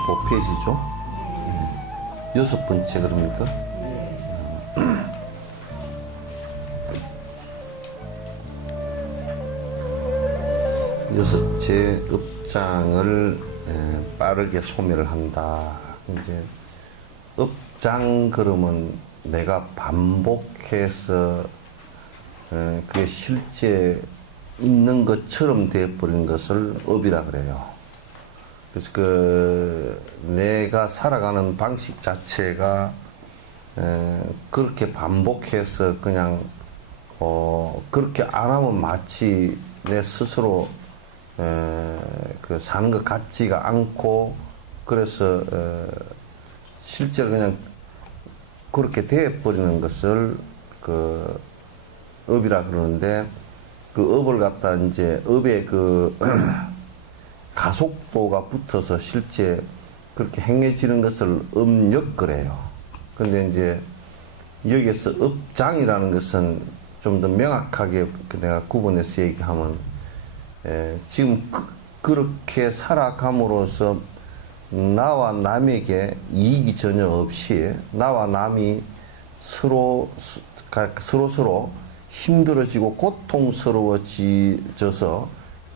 65페이지죠. 여섯 번째 그럽니까? 여섯째 업장을 빠르게 소멸을 한다. 이제 업장 그러면 내가 반복해서 그게 실제 있는 것처럼 되어버리는 것을 업이라 그래요. 그래서 내가 살아가는 방식 자체가 그렇게 반복해서 그냥 그렇게 안 하면 마치 내 스스로 사는 것 같지가 않고, 그래서 실제로 그냥 그렇게 되어버리는 것을 업이라 그러는데, 그 업을 갖다 이제 업의 가속도가 붙어서 실제 그렇게 행해지는 것을 업력 그래요. 근데 이제 여기에서 업장이라는 것은 좀 더 명확하게 내가 구분해서 얘기하면, 지금 그렇게 살아감으로써 나와 남에게 이익이 전혀 없이 나와 남이 서로 힘들어지고 고통스러워져서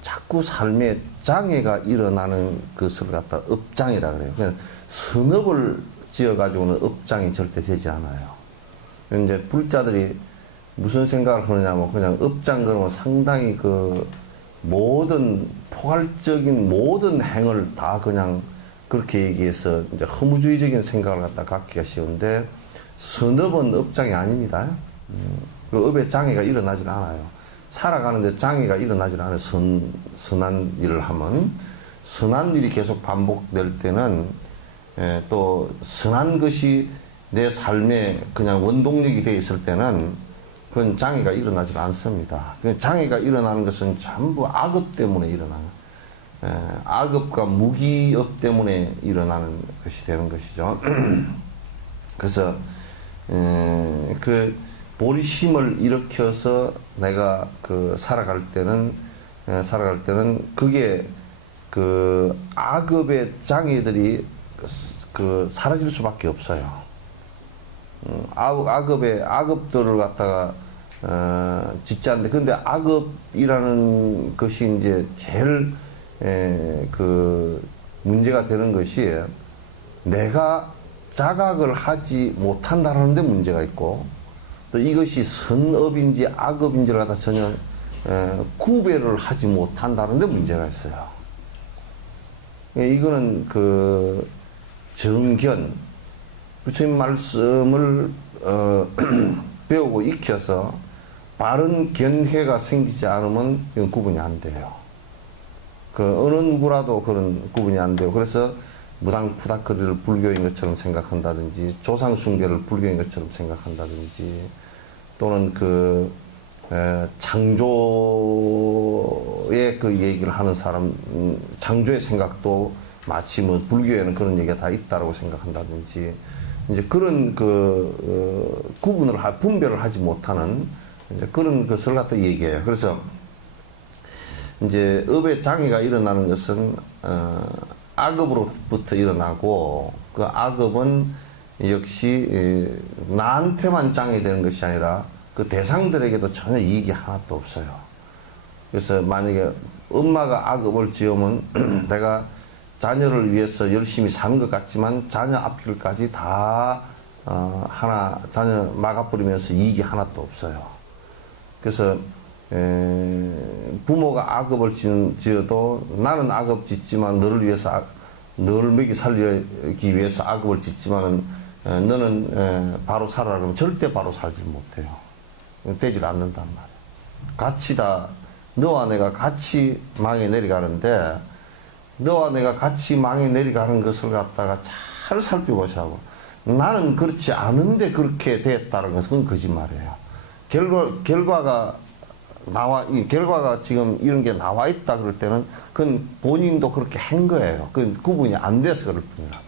자꾸 삶에 장애가 일어나는 것을 갖다 업장이라 그래요. 그냥 선업을 지어가지고는 업장이 절대 되지 않아요. 이제 불자들이 무슨 생각을 하느냐면, 그냥 업장 그러면 상당히 모든 포괄적인 모든 행을 다 그냥 그렇게 얘기해서 이제 허무주의적인 생각을 갖다 갖기가 쉬운데, 선업은 업장이 아닙니다. 그 업에 장애가 일어나질 않아요. 살아가는데 장애가 일어나질 않아요. 선한 일을 하면. 선한 일이 계속 반복될 때는 또 선한 것이 내 삶에 그냥 원동력이 되어 있을 때는 그건 장애가 일어나질 않습니다. 장애가 일어나는 것은 전부 악업 때문에 일어나는, 악업과 무기업 때문에 일어나는 것이 되는 것이죠. 그래서 보리심을 일으켜서 내가 살아갈 때는 그게 악업의 장애들이 사라질 수밖에 없어요. 악업들을 갖다가 짓지 않는데, 근데 악업이라는 것이 이제 제일 문제가 되는 것이, 내가 자각을 하지 못한다는 데 문제가 있고, 또 이것이 선업인지 악업인지를 갖다 전혀 구별을 하지 못한다는 데 문제가 있어요. 이거는 정견, 부처님 말씀을 배우고 익혀서 바른 견해가 생기지 않으면 이건 구분이 안 돼요. 어느 누구라도 그런 구분이 안 돼요. 그래서 무당푸닥거리를 불교인 것처럼 생각한다든지, 조상숭배를 불교인 것처럼 생각한다든지, 또는 창조의 얘기를 하는 사람, 창조의 생각도 마치 불교에는 그런 얘기가 다 있다라고 생각한다든지, 이제 그런 분별을 하지 못하는 이제 그런 것을 갖다 얘기해요. 그래서 이제 업의 장애가 일어나는 것은 악업으로부터 일어나고, 그 악업은 역시 나한테만 장애되는 것이 아니라 그 대상들에게도 전혀 이익이 하나도 없어요. 그래서 만약에 엄마가 악업을 지으면 내가 자녀를 위해서 열심히 사는 것 같지만 자녀 앞길까지 다 자녀 막아버리면서 이익이 하나도 없어요. 그래서 부모가 악업을 지어도 나는 악업 짓지만 너를 위해서 너를 먹이 살리기 위해서 악업을 짓지만은 너는 바로 살아라 그러면 절대 바로 살지 못해요. 되질 않는단 말이에요. 같이 너와 내가 같이 망에 내려가는데, 너와 내가 같이 망에 내려가는 것을 갖다가 잘 살펴보시라고. 나는 그렇지 않은데 그렇게 됐다는 것은 거짓말이에요. 결과가 지금 이런 게 나와 있다 그럴 때는 그건 본인도 그렇게 한 거예요. 그건 구분이 안 돼서 그럴 뿐이란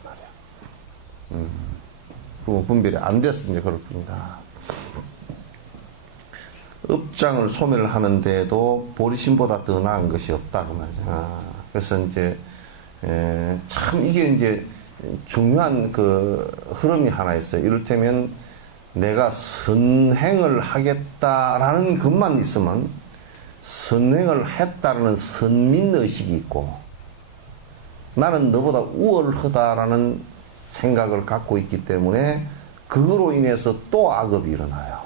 말이에요. 분별이 안 돼서 이제 그럴 뿐이다. 업장을 소멸하는데도 보리심보다 더 나은 것이 없다 그 말이야. 그래서 이제 참 이게 이제 중요한 그 흐름이 하나 있어요. 이를테면 내가 선행을 하겠다라는 것만 있으면 선행을 했다라는 선민의식이 있고, 나는 너보다 우월하다라는 생각을 갖고 있기 때문에 그거로 인해서 또 악업이 일어나요.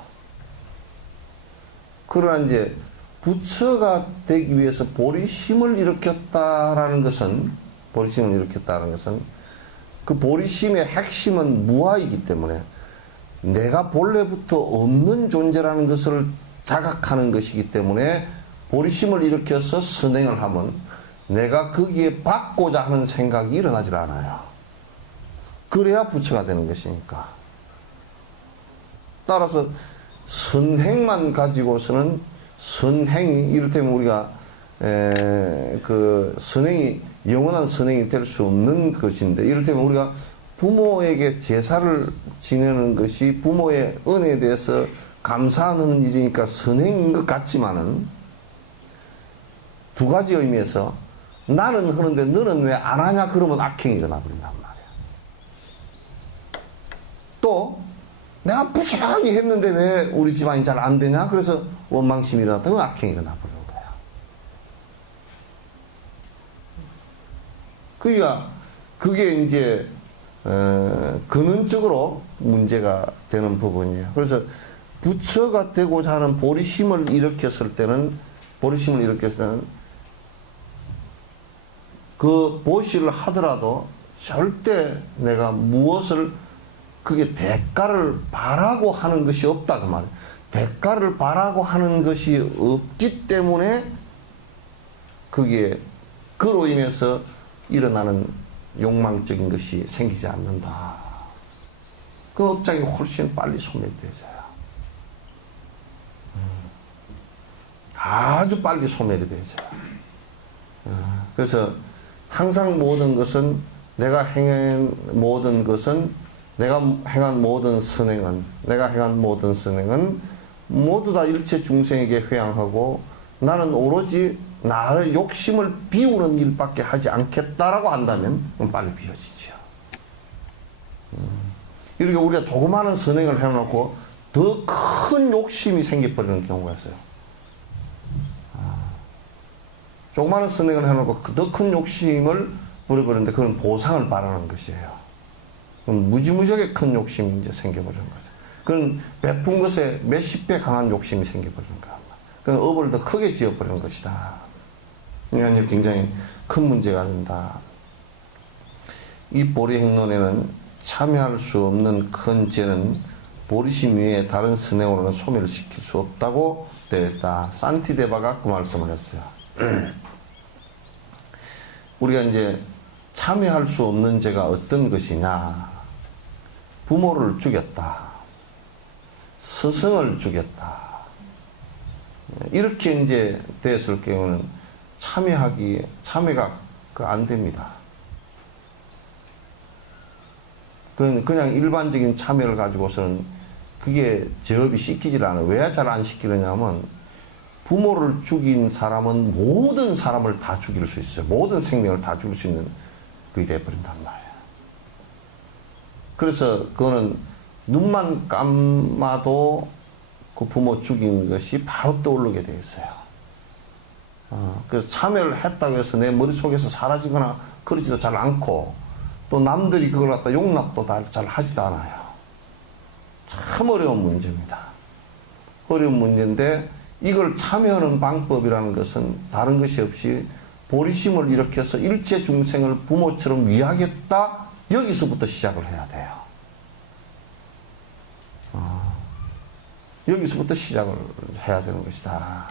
그러나 이제 부처가 되기 위해서 보리심을 일으켰다라는 것은, 그 보리심의 핵심은 무아이기 때문에 내가 본래부터 없는 존재라는 것을 자각하는 것이기 때문에 보리심을 일으켜서 선행을 하면 내가 거기에 받고자 하는 생각이 일어나질 않아요. 그래야 부처가 되는 것이니까. 따라서 선행만 가지고서는, 선행이 이를테면 우리가 그 선행이 영원한 선행이 될 수 없는 것인데, 이를테면 우리가 부모에게 제사를 지내는 것이 부모의 은혜에 대해서 감사하는 일이니까 선행인 것 같지만은, 두 가지 의미에서 나는 하는데 너는 왜 안 하냐 그러면 악행이 일어나 버린단 말이야. 또 내가 부지런히 했는데 왜 우리 집안이 잘 안 되냐, 그래서 원망심이 일어났다, 그 악행이 일어나 버리는 거야. 그러니까 그게 이제 근원적으로 문제가 되는 부분이에요. 그래서 부처가 되고자 하는 보리심을 일으켰을 때는 그 보시를 하더라도 절대 내가 무엇을, 그게 대가를 바라고 하는 것이 없다 그 말이에요. 대가를 바라고 하는 것이 없기 때문에 그게, 그로 인해서 일어나는 욕망적인 것이 생기지 않는다. 그 업장이 훨씬 빨리 소멸되져요. 아주 빨리 소멸이 되져요. 그래서 항상 모든 것은, 내가 행한 모든 선행은 모두 다 일체 중생에게 회양하고, 나는 오로지 나의 욕심을 비우는 일밖에 하지 않겠다라고 한다면 빨리 비워지죠. 이렇게 우리가 조그마한 선행을 해놓고 더 큰 욕심이 생겨버리는 경우가 있어요. 조그마한 선행을 해놓고 더 큰 욕심을 부려버리는데, 그건 보상을 바라는 것이에요. 무지무지하게 큰 욕심이 이제 생겨버리는 거죠. 그건 베푼 것에 몇십 배 강한 욕심이 생겨버리는 거야. 그 업을 더 크게 지어버리는 것이다. 그러니까 굉장히 큰 문제가 된다. 이 보리행론에는 참여할 수 없는 큰 죄는 보리심 외에 다른 선행으로는 소멸시킬 수 없다고 되어 있다. 산티데바가 그 말씀을 했어요. 우리가 이제 참여할 수 없는 죄가 어떤 것이냐. 부모를 죽였다. 스승을 죽였다. 이렇게 이제 됐을 경우는 참여가 안 됩니다. 그냥 일반적인 참여를 가지고서는 그게 제업이 씻기질 않아요. 왜 잘 안 씻기느냐면, 부모를 죽인 사람은 모든 사람을 다 죽일 수 있어요. 모든 생명을 다 죽일 수 있는 그게 돼버린단 말이에요. 그래서 그거는 눈만 감아도 그 부모 죽인 것이 바로 떠오르게 되어 있어요. 그래서 참여를 했다고 해서 내 머릿속에서 사라지거나 그러지도 잘 않고, 또 남들이 그걸 갖다 용납도 잘 하지도 않아요. 참 어려운 문제입니다. 어려운 문제인데, 이걸 참여하는 방법이라는 것은 다른 것이 없이 보리심을 일으켜서 일체 중생을 부모처럼 위하겠다, 여기서부터 시작을 해야 돼요. 여기서부터 시작을 해야 되는 것이다.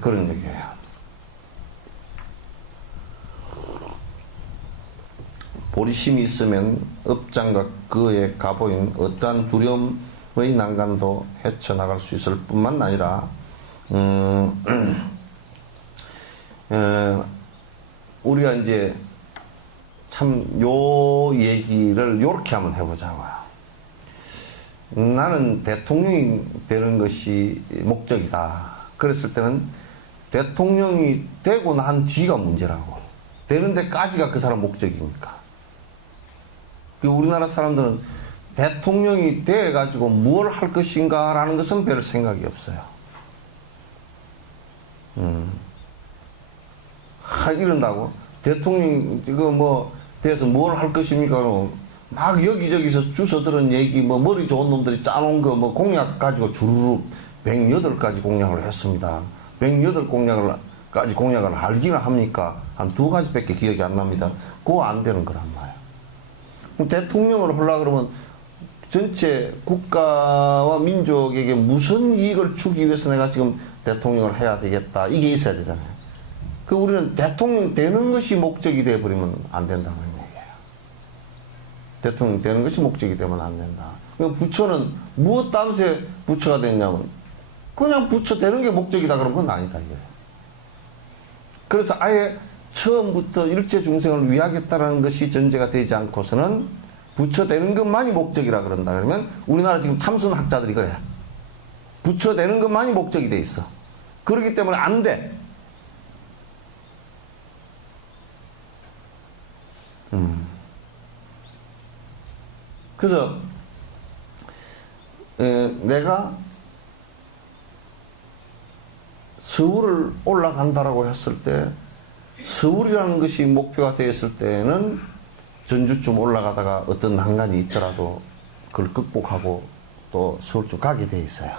그런 얘기예요. 보리심이 있으면 업장과 그에 가보인 어떠한 두려움의 난간도 헤쳐나갈 수 있을 뿐만 아니라, 우리가 이제 참 요 얘기를 요렇게 한번 해보자고요. 나는 대통령이 되는 것이 목적이다. 그랬을 때는 대통령이 되고 난 뒤가 문제라고. 되는 데까지가 그 사람 목적이니까. 우리나라 사람들은 대통령이 돼가지고 뭘 할 것인가라는 것은 별 생각이 없어요. 이런다고? 대통령이 돼서 뭘 할 것입니까? 막 여기저기서 주워들은 얘기, 머리 좋은 놈들이 짜놓은 거, 공약 가지고 주르륵 108가지 공약을 했습니다. 108가지 공약을 알기는 합니까? 한 2가지밖에 기억이 안 납니다. 그거 안 되는 거란 말이에요. 대통령을 하려고 그러면 전체 국가와 민족에게 무슨 이익을 주기 위해서 내가 지금 대통령을 해야 되겠다. 이게 있어야 되잖아요. 우리는 대통령 되는 것이 목적이 되어버리면 안 된다는 얘기예요. 대통령 되는 것이 목적이 되면 안 된다. 부처는 무엇 따라서 부처가 됐냐면 그냥 부처 되는 게 목적이다 그러면 그건 아니다 이거예요. 그래서 아예 처음부터 일체 중생을 위하겠다는 것이 전제가 되지 않고서는 부처 되는 것만이 목적이라 그런다. 그러면 우리나라 지금 참선학자들이 그래. 부처 되는 것만이 목적이 돼 있어. 그렇기 때문에 안 돼. 그래서 내가 서울을 올라간다라고 했을 때 서울이라는 것이 목표가 되었을 때는 전주쯤 올라가다가 어떤 난간이 있더라도 그걸 극복하고 또 서울쯤 가게 돼 있어요.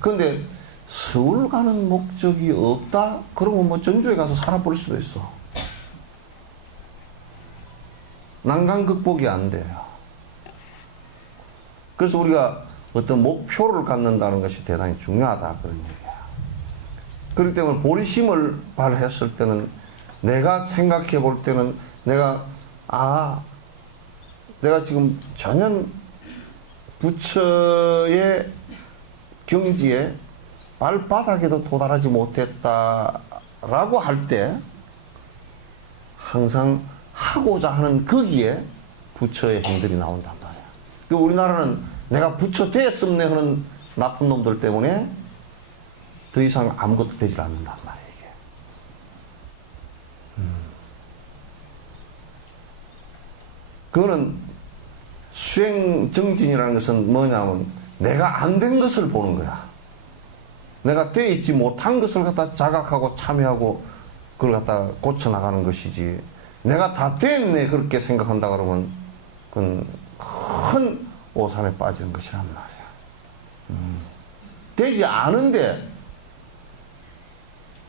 그런데 서울 가는 목적이 없다? 그러면 전주에 가서 살아볼 수도 있어. 난간 극복이 안 돼요. 그래서 우리가 어떤 목표를 갖는다는 것이 대단히 중요하다 그런 얘기야. 그렇기 때문에 본심을 발휘했을 때는 내가 생각해 볼 때는 내가 지금 전혀 부처의 경지에 발바닥에도 도달하지 못했다라고 할 때 항상 하고자 하는 거기에 부처의 행들이 나온단 말이야. 우리나라는 내가 부처 되었음네 하는 나쁜 놈들 때문에 더 이상 아무것도 되질 않는단 말이야, 이게. 그거는 수행정진이라는 것은 뭐냐면 내가 안 된 것을 보는 거야. 내가 돼 있지 못한 것을 갖다 자각하고 참여하고 그걸 갖다 고쳐나가는 것이지. 내가 다 됐네 그렇게 생각한다 그러면 그건 큰 오산에 빠지는 것이란 말이야. 되지 않은데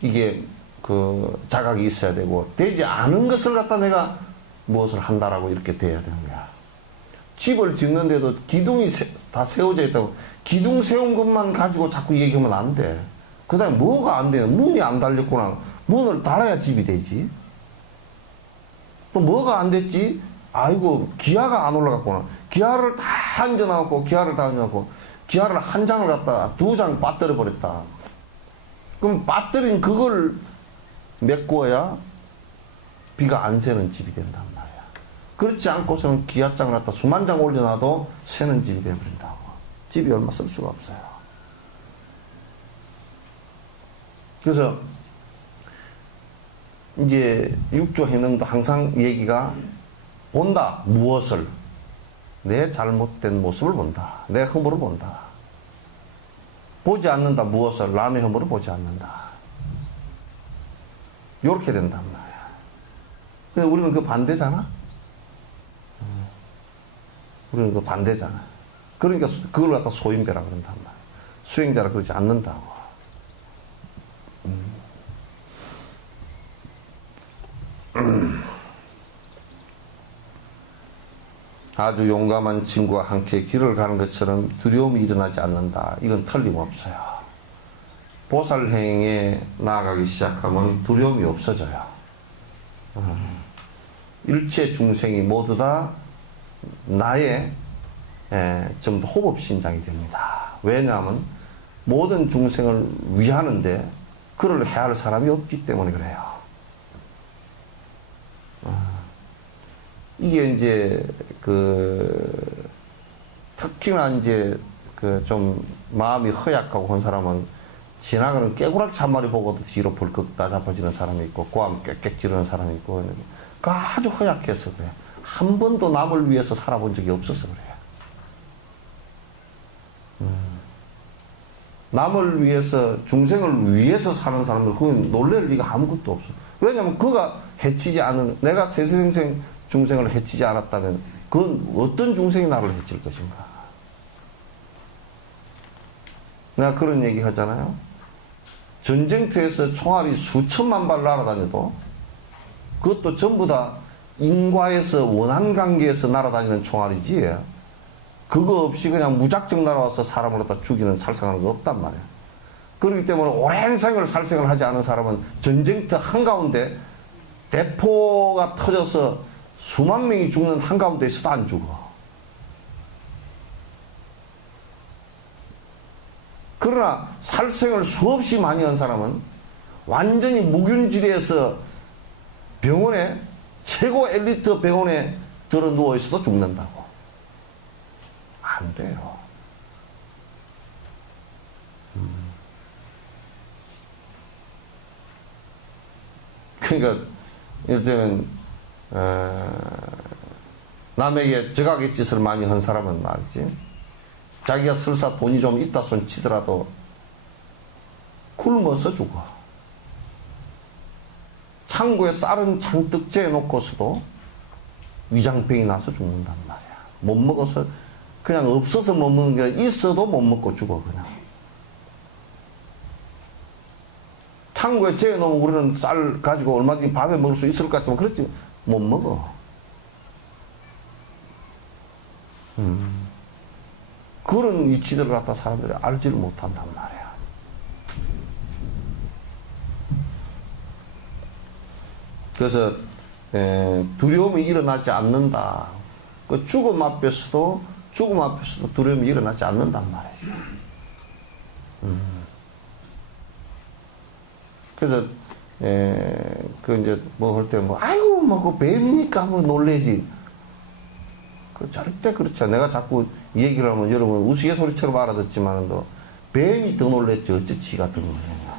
이게 자각이 있어야 되고 되지 않은 것을 갖다 내가 무엇을 한다라고 이렇게 돼야 되는 거야. 집을 짓는데도 기둥이 다 세워져 있다고 기둥 세운 것만 가지고 자꾸 얘기하면 안 돼. 그 다음에 뭐가 안 돼요? 문이 안 달렸구나. 문을 달아야 집이 되지. 또 뭐가 안 됐지? 아이고 기아가 안 올라갔구나. 기아를 다 얹어놨고 기아를 한 장을 갖다 2장 빠뜨려 버렸다. 그럼 빠뜨린 그걸 메꾸어야 비가 안 새는 집이 된단 말이야. 그렇지 않고서는 기아장을 갖다 수만 장 올려놔도 새는 집이 되어버린다고. 집이 얼마 쓸 수가 없어요. 그래서 이제 육조 해능도 항상 얘기가 본다. 무엇을? 내 잘못된 모습을 본다. 내 허물을 본다. 보지 않는다. 무엇을? 남의 허물을 보지 않는다. 요렇게 된단 말이야. 근데 우리는 그 반대잖아? 우리는 그 반대잖아. 그러니까 그걸 갖다 소인배라 그런단 말이야. 수행자라 그러지 않는다고. 아주 용감한 친구와 함께 길을 가는 것처럼 두려움이 일어나지 않는다. 이건 틀림없어요. 보살행에 나아가기 시작하면 두려움이 없어져요. 일체 중생이 모두 다 나의 좀 더 호법신장이 됩니다. 왜냐하면 모든 중생을 위하는데 그를 해야 할 사람이 없기 때문에 그래요. 이게 이제 특히나 이제 좀 마음이 허약하고 한 사람은 지나가는 깨구락지 한 마리 보고도 뒤로 벌컥 따잡아지는 사람이 있고 고함 꽥꽥 지르는 사람이 있고 그 아주 허약해서 그래. 한 번도 남을 위해서 살아본 적이 없어서 그래. 남을 위해서 중생을 위해서 사는 사람들 그건 놀랄 리가 아무것도 없어. 왜냐하면 그가 해치지 않은 내가 세세생생 중생을 해치지 않았다면 그건 어떤 중생이 나를 해칠 것인가. 내가 그런 얘기 하잖아요. 전쟁터에서 총알이 수천만 발 날아다녀도 그것도 전부 다 인과에서 원한관계에서 날아다니는 총알이지 그거 없이 그냥 무작정 날아와서 사람을 갖다 죽이는 살생하는 거 없단 말이야. 그렇기 때문에 오랜 생을 살생을 하지 않은 사람은 전쟁터 한가운데 대포가 터져서 수만 명이 죽는 한가운데 있어도 안 죽어. 그러나 살생을 수없이 많이 한 사람은 완전히 무균지대에서 병원에 최고 엘리트 병원에 들어 누워 있어도 죽는다고. 안 돼요. 그러니까 이를테면 남에게 적악의 짓을 많이 한 사람은 말이지. 자기가 설사 돈이 좀 있다 손 치더라도 굶어서 죽어. 창고에 쌀은 잔뜩 재놓고서도 위장병이 나서 죽는단 말이야. 못 먹어서 그냥 없어서 못 먹는 게 아니라 있어도 못 먹고 죽어 그냥. 창고에 재놓으면 우리는 쌀 가지고 얼마든지 밥에 먹을 수 있을 것 같지만 그렇지 못 먹어. 그런 이치들을 갖다 사람들이 알지를 못한단 말이야. 그래서 두려움이 일어나지 않는다. 그 죽음 앞에서도 두려움이 일어나지 않는단 말이에요. 그래서 그 이제 뭐 할 때 뭐 아이고 뭐 그 뱀이니까 뭐 놀래지. 그 절대 그렇지 않아. 내가 자꾸 이 얘기를 하면 여러분 우스갯소리처럼 알아듣지만도 뱀이 더 놀랬지 어찌 지가 더 놀랬냐.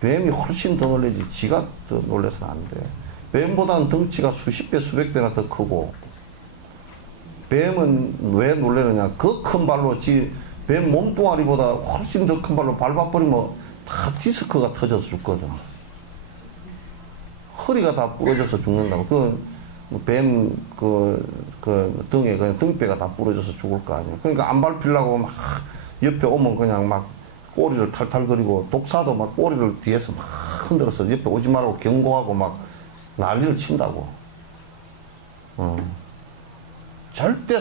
뱀이 훨씬 더 놀래지 지가 더 놀래서는 안 돼. 뱀보다는 덩치가 수십 배 수백 배나 더 크고 뱀은 왜 놀래느냐. 그 큰 발로 뱀 몸뚱아리보다 훨씬 더 큰 발로 밟아버리면 다 디스크가 터져서 죽거든. 허리가 다 부러져서 죽는다고. 뱀 등에 그냥 등뼈가 다 부러져서 죽을 거 아니야. 그러니까 안 밟히려고 막 옆에 오면 그냥 막 꼬리를 탈탈거리고 독사도 막 꼬리를 뒤에서 막 흔들어서 옆에 오지 말라고 경고하고 막 난리를 친다고. 절대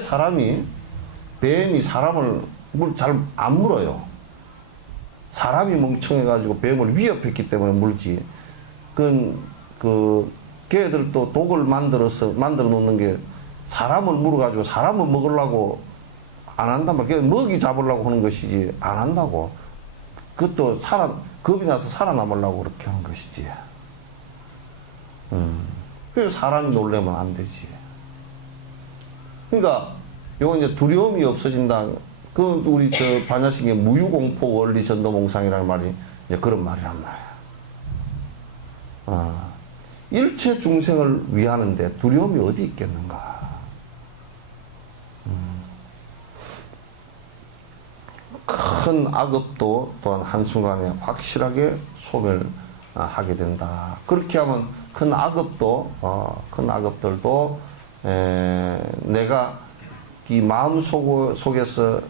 뱀이 사람을 잘 안 물어요. 사람이 멍청해가지고 뱀을 위협했기 때문에 물지. 걔들도 독을 만들어 놓는 게 사람을 물어가지고 사람을 먹으려고 안 한단 말이야. 먹이 잡으려고 하는 것이지 안 한다고. 그것도 겁이 나서 살아남으려고 그렇게 하는 것이지. 그래서 사람이 놀래면 안 되지. 그러니까 요거 이제 두려움이 없어진다. 우리 반야신경 무유공포 원리 전도몽상이라는 말이 이제 그런 말이란 말이야. 일체 중생을 위하는데 두려움이 어디 있겠는가. 큰 악업도 또한 한순간에 확실하게 소멸하게 된다. 그렇게 하면 큰 악업들도 내가 이 마음 속에서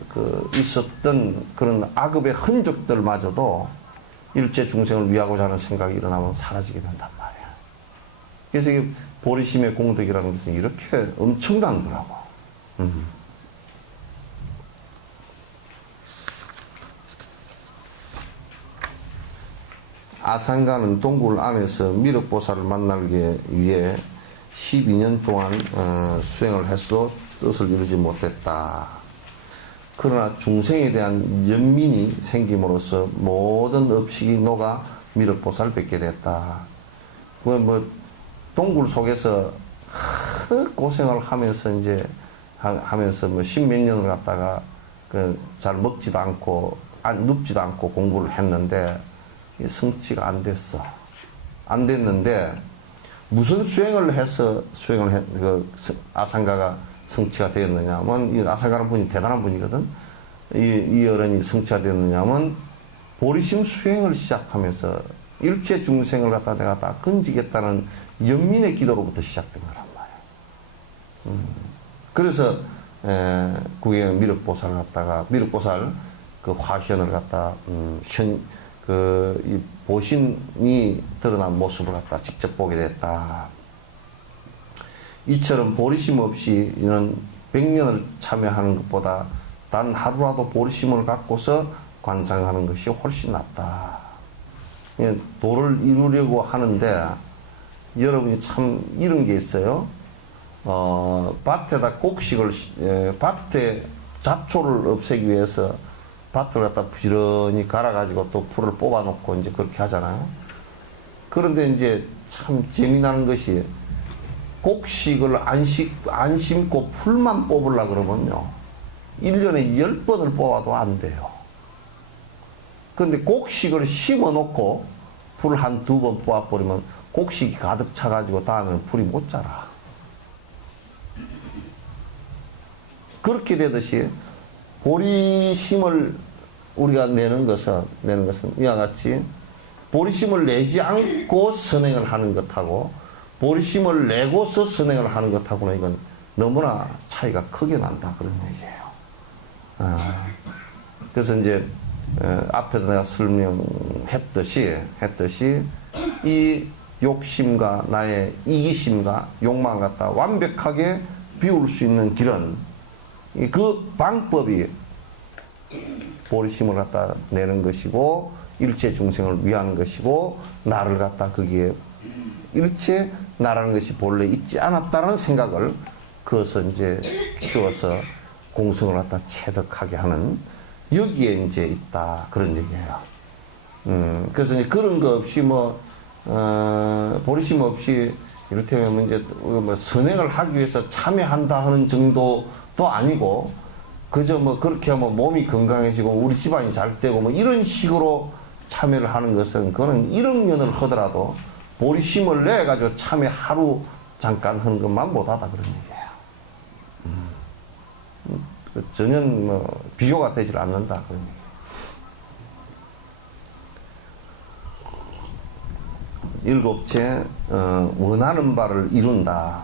있었던 그런 악업의 흔적들마저도 일체 중생을 위하고자 하는 생각이 일어나면 사라지게 된단 말이야. 그래서 이 보리심의 공덕이라는 것은 이렇게 엄청난 거라고. 아상가는 동굴 안에서 미륵보살을 만나기 위해 12년 동안 수행을 했어도 뜻을 이루지 못했다. 그러나 중생에 대한 연민이 생김으로써 모든 업식이 녹아 미륵보살을 뵙게 됐다. 동굴 속에서 고생을 하면서 하면서 십몇 년을 갖다가 잘 먹지도 않고 눕지도 않고 공부를 했는데 성취가 안 됐어. 안 됐는데 무슨 수행을 해서 아상가가 성취가 되었느냐 하면, 이 아상가라는 분이 대단한 분이거든. 이 어른이 성취가 되었느냐면 보리심 수행을 시작하면서 일체 중생을 갖다 내가 다 건지겠다는 연민의 기도로부터 시작된 거란 말이야. 그래서 그게 미륵보살을 갖다가 미륵보살 그 화현을 갖다 이 보신이 드러난 모습을 갖다 직접 보게 됐다. 이처럼 보리심 없이 이런 100년을 참여하는 것보다 단 하루라도 보리심을 갖고서 관상하는 것이 훨씬 낫다. 도를 이루려고 하는데 여러분이 참 이런 게 있어요. 밭에다 밭에 잡초를 없애기 위해서 밭을 갖다 부지런히 갈아가지고 또 풀을 뽑아놓고 이제 그렇게 하잖아요. 그런데 이제 참 재미나는 것이 곡식을 안 심고 풀만 뽑으려고 그러면요, 1년에 10번을 뽑아도 안 돼요. 그런데 곡식을 심어 놓고 풀 한 2번 뽑아버리면 곡식이 가득 차가지고 다음에는 풀이 못 자라. 그렇게 되듯이 보리심을 우리가 내는 것은 이와 같이 보리심을 내지 않고 선행을 하는 것하고 보리심을 내고서 선행을 하는 것하고는 이건 너무나 차이가 크게 난다, 그런 얘기예요. 그래서 이제 앞에도 내가 설명했듯이 이 욕심과 나의 이기심과 욕망을 갖다 완벽하게 비울 수 있는 길은 그 방법이 보리심을 갖다 내는 것이고 일체 중생을 위하는 것이고 나를 갖다 거기에 일체 나라는 것이 본래 있지 않았다는 생각을 그것을 이제 키워서 공성을 갖다 체득하게 하는 여기에 이제 있다, 그런 얘기예요. 그래서 이제 그런 거 없이 보리심 없이 이를테면 이제 선행을 하기 위해서 참여한다 하는 정도도 아니고 그저 그렇게 하면 몸이 건강해지고 우리 집안이 잘 되고 이런 식으로 참여를 하는 것은 그거는 1억 년을 하더라도 보리심을 내 가지고 참여 하루 잠깐 하는 것만 못하다, 그런 얘기예요. 전혀 비교가 되질 않는다, 그런 얘기예요. 7째, 원하는 바를 이룬다.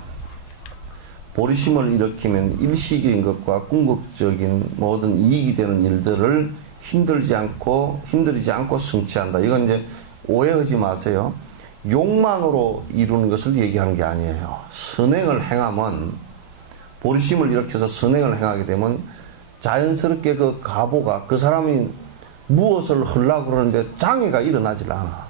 보리심을 일으키면 일시적인 것과 궁극적인 모든 이익이 되는 일들을 힘들지 않고 성취한다. 이건 이제 오해하지 마세요. 욕망으로 이루는 것을 얘기하는 게 아니에요. 선행을 행하면, 보리심을 일으켜서 선행을 행하게 되면 자연스럽게 그 가보가, 그 사람이 무엇을 하려고 그러는데 장애가 일어나질 않아.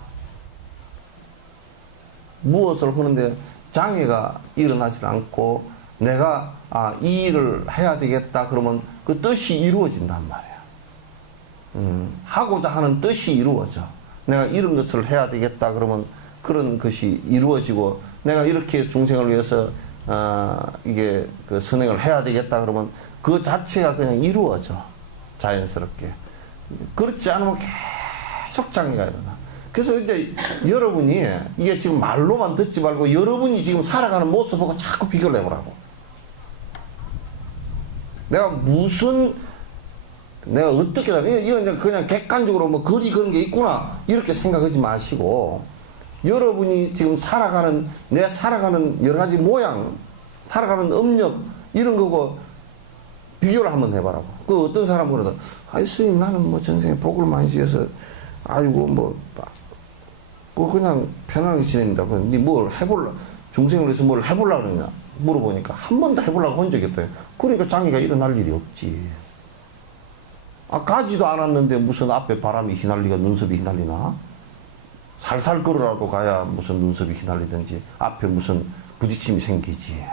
무엇을 하는데 장애가 일어나질 않고 내가 이 일을 해야 되겠다 그러면 그 뜻이 이루어진단 말이야. 하고자 하는 뜻이 이루어져. 내가 이런 것을 해야 되겠다 그러면 그런 것이 이루어지고, 내가 이렇게 중생을 위해서 이게 그 선행을 해야 되겠다 그러면 그 자체가 그냥 이루어져, 자연스럽게. 그렇지 않으면 계속 장애가 일어나. 그래서 이제 여러분이 이게 지금 말로만 듣지 말고 여러분이 지금 살아가는 모습하고 자꾸 비교를 해보라고. 내가 어떻게 이건 그냥 객관적으로 거리 그런 게 있구나 이렇게 생각하지 마시고, 여러분이 지금 살아가는 여러 가지 모양, 살아가는 업력 이런 거고 비교를 한번 해봐라고. 그 어떤 사람은 그러다, 스님 나는 전생에 복을 많이 지어서 아이고 그냥 편안하게 지냅니다. 니 뭘 해볼라, 중생을 위해서 뭘 해볼라 그러냐 물어보니까 한 번도 해보려고 한 적이 없대요. 그러니까 장애가 일어날 일이 없지. 가지도 않았는데 무슨 앞에 바람이 휘날리고 눈썹이 휘날리나? 살살 걸어라도 가야 무슨 눈썹이 휘날리든지 앞에 무슨 부딪힘이 생기지.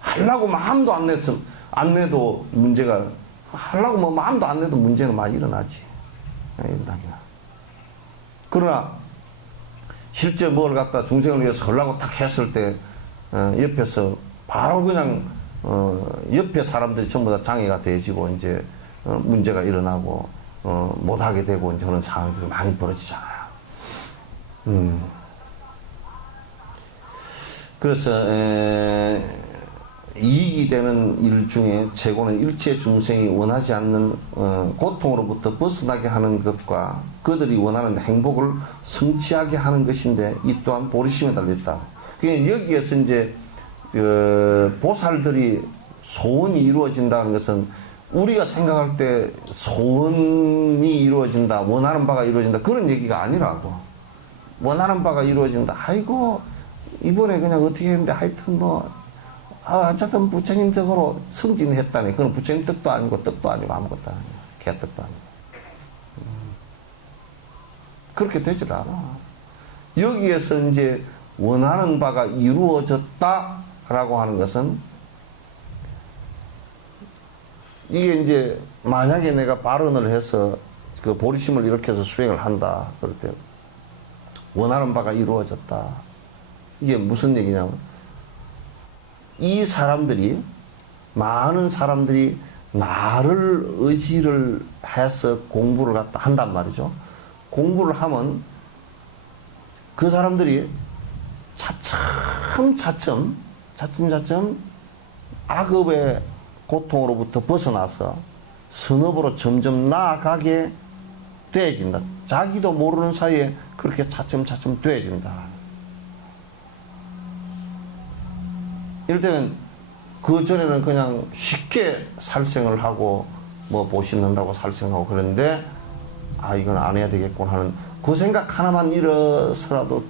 하려고 마음도 안 내도 문제가, 하려고 마음도 안 내도 문제는 많이 일어나지. 일어나기나. 그러나 실제 뭘 갖다 중생을 위해서 하려고 딱 했을 때 옆에서 바로 그냥 옆에 사람들이 전부 다 장애가 돼지고 이제 문제가 일어나고 못하게 되고 이제 그런 상황들이 많이 벌어지잖아요. 그래서 이익이 되는 일 중에 최고는 일체 중생이 원하지 않는 고통으로부터 벗어나게 하는 것과 그들이 원하는 행복을 성취하게 하는 것인데 이 또한 보리심에 달렸다. 그러니까 여기에서 이제 보살들이 소원이 이루어진다는 것은 우리가 생각할 때 소원이 이루어진다, 원하는 바가 이루어진다 그런 얘기가 아니라고. 원하는 바가 이루어진다. 아이고 이번에 그냥 어떻게 했는데 하여튼 어쨌든 부처님 덕으로 승진했다니. 그건 부처님 뜻도 아니고 뜻도 아니고 아무것도 아니고 개뜻도 아니고. 그렇게 되질 않아. 여기에서 이제 원하는 바가 이루어졌다라고 하는 것은 이게 이제 만약에 내가 발언을 해서 그 보리심을 이렇게 해서 수행을 한다. 그럴 때 원하는 바가 이루어졌다. 이게 무슨 얘기냐면 이 사람들이 많은 사람들이 나를 의지를 해서 공부를 갖다 한단 말이죠. 공부를 하면 그 사람들이 차츰 악업의 고통으로부터 벗어나서 선업으로 점점 나아가게 되어진다. 자기도 모르는 사이에 그렇게 차츰 되어진다. 이를테면 그 전에는 그냥 쉽게 살생을 하고 보신는다고 살생하고 그런데 이건 안 해야 되겠구나 하는 그 생각 하나만 잃어서라도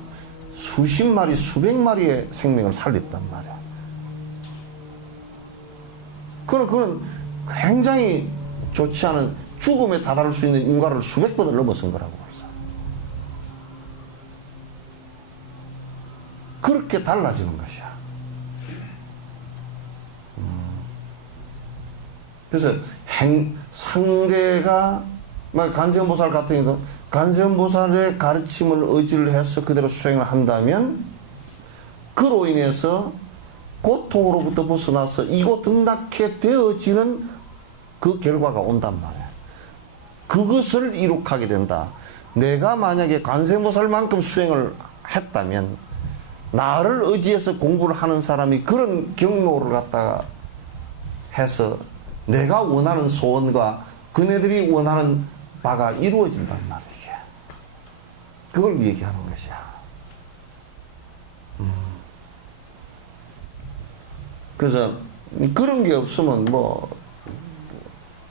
수십 마리 수백 마리의 생명을 살렸단 말이야. 그건 굉장히 좋지 않은 죽음에 다다를 수 있는 인과를 수백 번을 넘어선 거라고 벌써. 그렇게 달라지는 것이야. 그래서 상대가 관세음보살 같은 경우도 관세음보살의 가르침을 의지를 해서 그대로 수행을 한다면 그로 인해서 고통으로부터 벗어나서 이곳 등락해 되어지는 그 결과가 온단 말이야. 그것을 이룩하게 된다. 내가 만약에 관세음보살만큼 수행을 했다면 나를 의지해서 공부를 하는 사람이 그런 경로를 갖다가 해서 내가 원하는 소원과 그네들이 원하는 바가 이루어진단 말이야. 그걸 얘기하는 것이야. 그래서 그런 게 없으면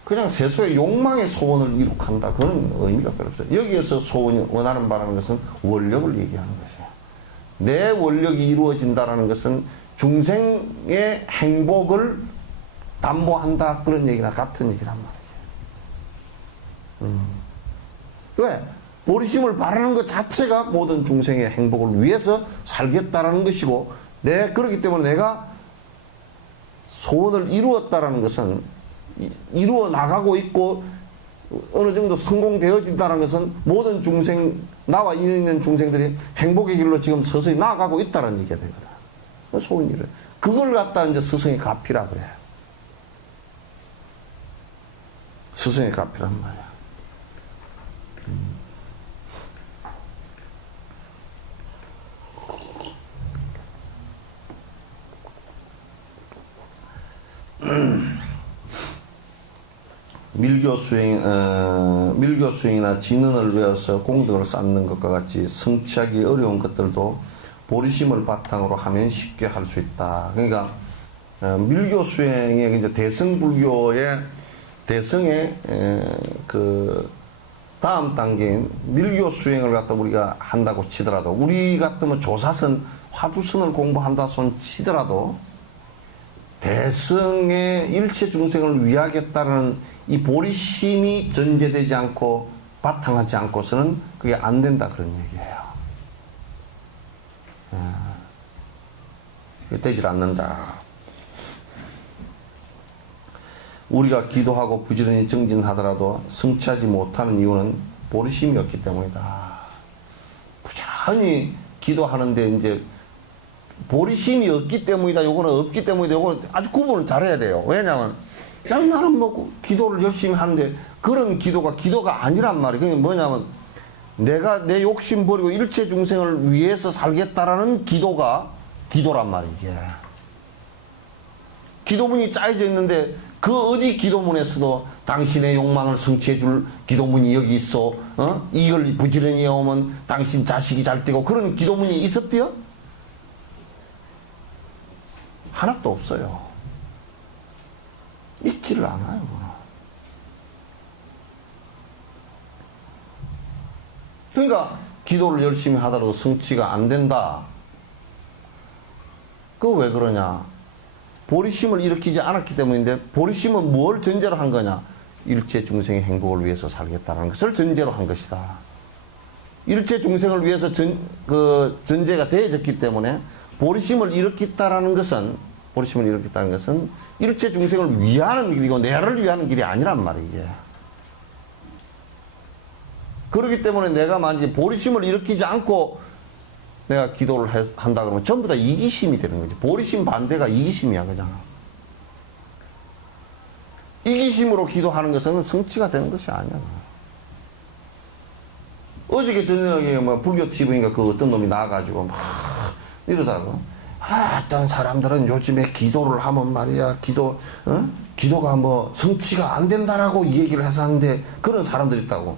그냥 세속의 욕망의 소원을 이룩한다. 그런 의미가 별로 없어요. 여기에서 소원이 원하는 바라는 것은 원력을 얘기하는 것이야. 내 원력이 이루어진다는 것은 중생의 행복을 담보한다. 그런 얘기나 같은 얘기란 말이에요. 왜? 보리심을 바라는 것 자체가 모든 중생의 행복을 위해서 살겠다라는 것이고, 그렇기 때문에 내가 소원을 이루었다라는 것은 이루어 나가고 있고 어느 정도 성공되어진다는 것은 모든 중생, 나와 있는 중생들이 행복의 길로 지금 서서히 나아가고 있다는 얘기가 되거든. 소원이를. 그걸 갖다 이제 스승의 가피라 그래. 스승의 가피란 말이야. 밀교 수행이나 진언을 외워서 공덕을 쌓는 것과 같이 성취하기 어려운 것들도 보리심을 바탕으로 하면 쉽게 할 수 있다. 그러니까 밀교 수행의 이제 대성의 그 다음 단계인 밀교 수행을 갖다 우리가 한다고 치더라도, 우리 같으면 조사선 화두선을 공부한다 손 치더라도 대성의 일체 중생을 위하겠다는 이 보리심이 전제되지 않고 바탕하지 않고서는 그게 안 된다, 그런 얘기예요. 되질 않는다. 우리가 기도하고 부지런히 정진하더라도 성취하지 못하는 이유는 보리심이 없기 때문이다. 부지런히 기도하는데 이제 보리심이 없기 때문이다, 요거는 없기 때문이다, 요거는 아주 구분을 잘해야 돼요. 왜냐하면 그냥 나는 뭐 기도를 열심히 하는데 그런 기도가 아니란 말이에요. 그게 뭐냐면 내가 내 욕심 버리고 일체 중생을 위해서 살겠다라는 기도가 기도란 말이에요. 이게. 기도문이 짜여져 있는데 그 어디 기도문에서도 당신의 욕망을 성취해 줄 기도문이 여기 있어. 이걸 부지런히 해오면 당신 자식이 잘 되고 그런 기도문이 있었대요? 하나도 없어요. 읽지를 않아요. 그러니까 기도를 열심히 하더라도 성취가 안 된다. 그거 왜 그러냐? 보리심을 일으키지 않았기 때문인데 보리심은 뭘 전제로 한 거냐? 일체 중생의 행복을 위해서 살겠다는 것을 전제로 한 것이다. 일체 중생을 위해서 전제가 되어졌기 때문에 보리심을 일으켰다는 것은 일체 중생을 위하는 길이고 내를 위하는 길이 아니란 말이에요. 그렇기 때문에 내가 만약에 보리심을 일으키지 않고 내가 기도를 한다 그러면 전부 다 이기심이 되는 거지. 보리심 반대가 이기심이야, 그냥. 이기심으로 기도하는 것은 성취가 되는 것이 아니야. 어저께 저녁에 뭐 불교 TV인가 그 어떤 놈이 나와가지고 막 이러더라고. 어떤 사람들은 요즘에 기도를 하면 말이야, 기도가 뭐 성취가 안 된다라고 이 얘기를 해서 하는데 그런 사람들이 있다고.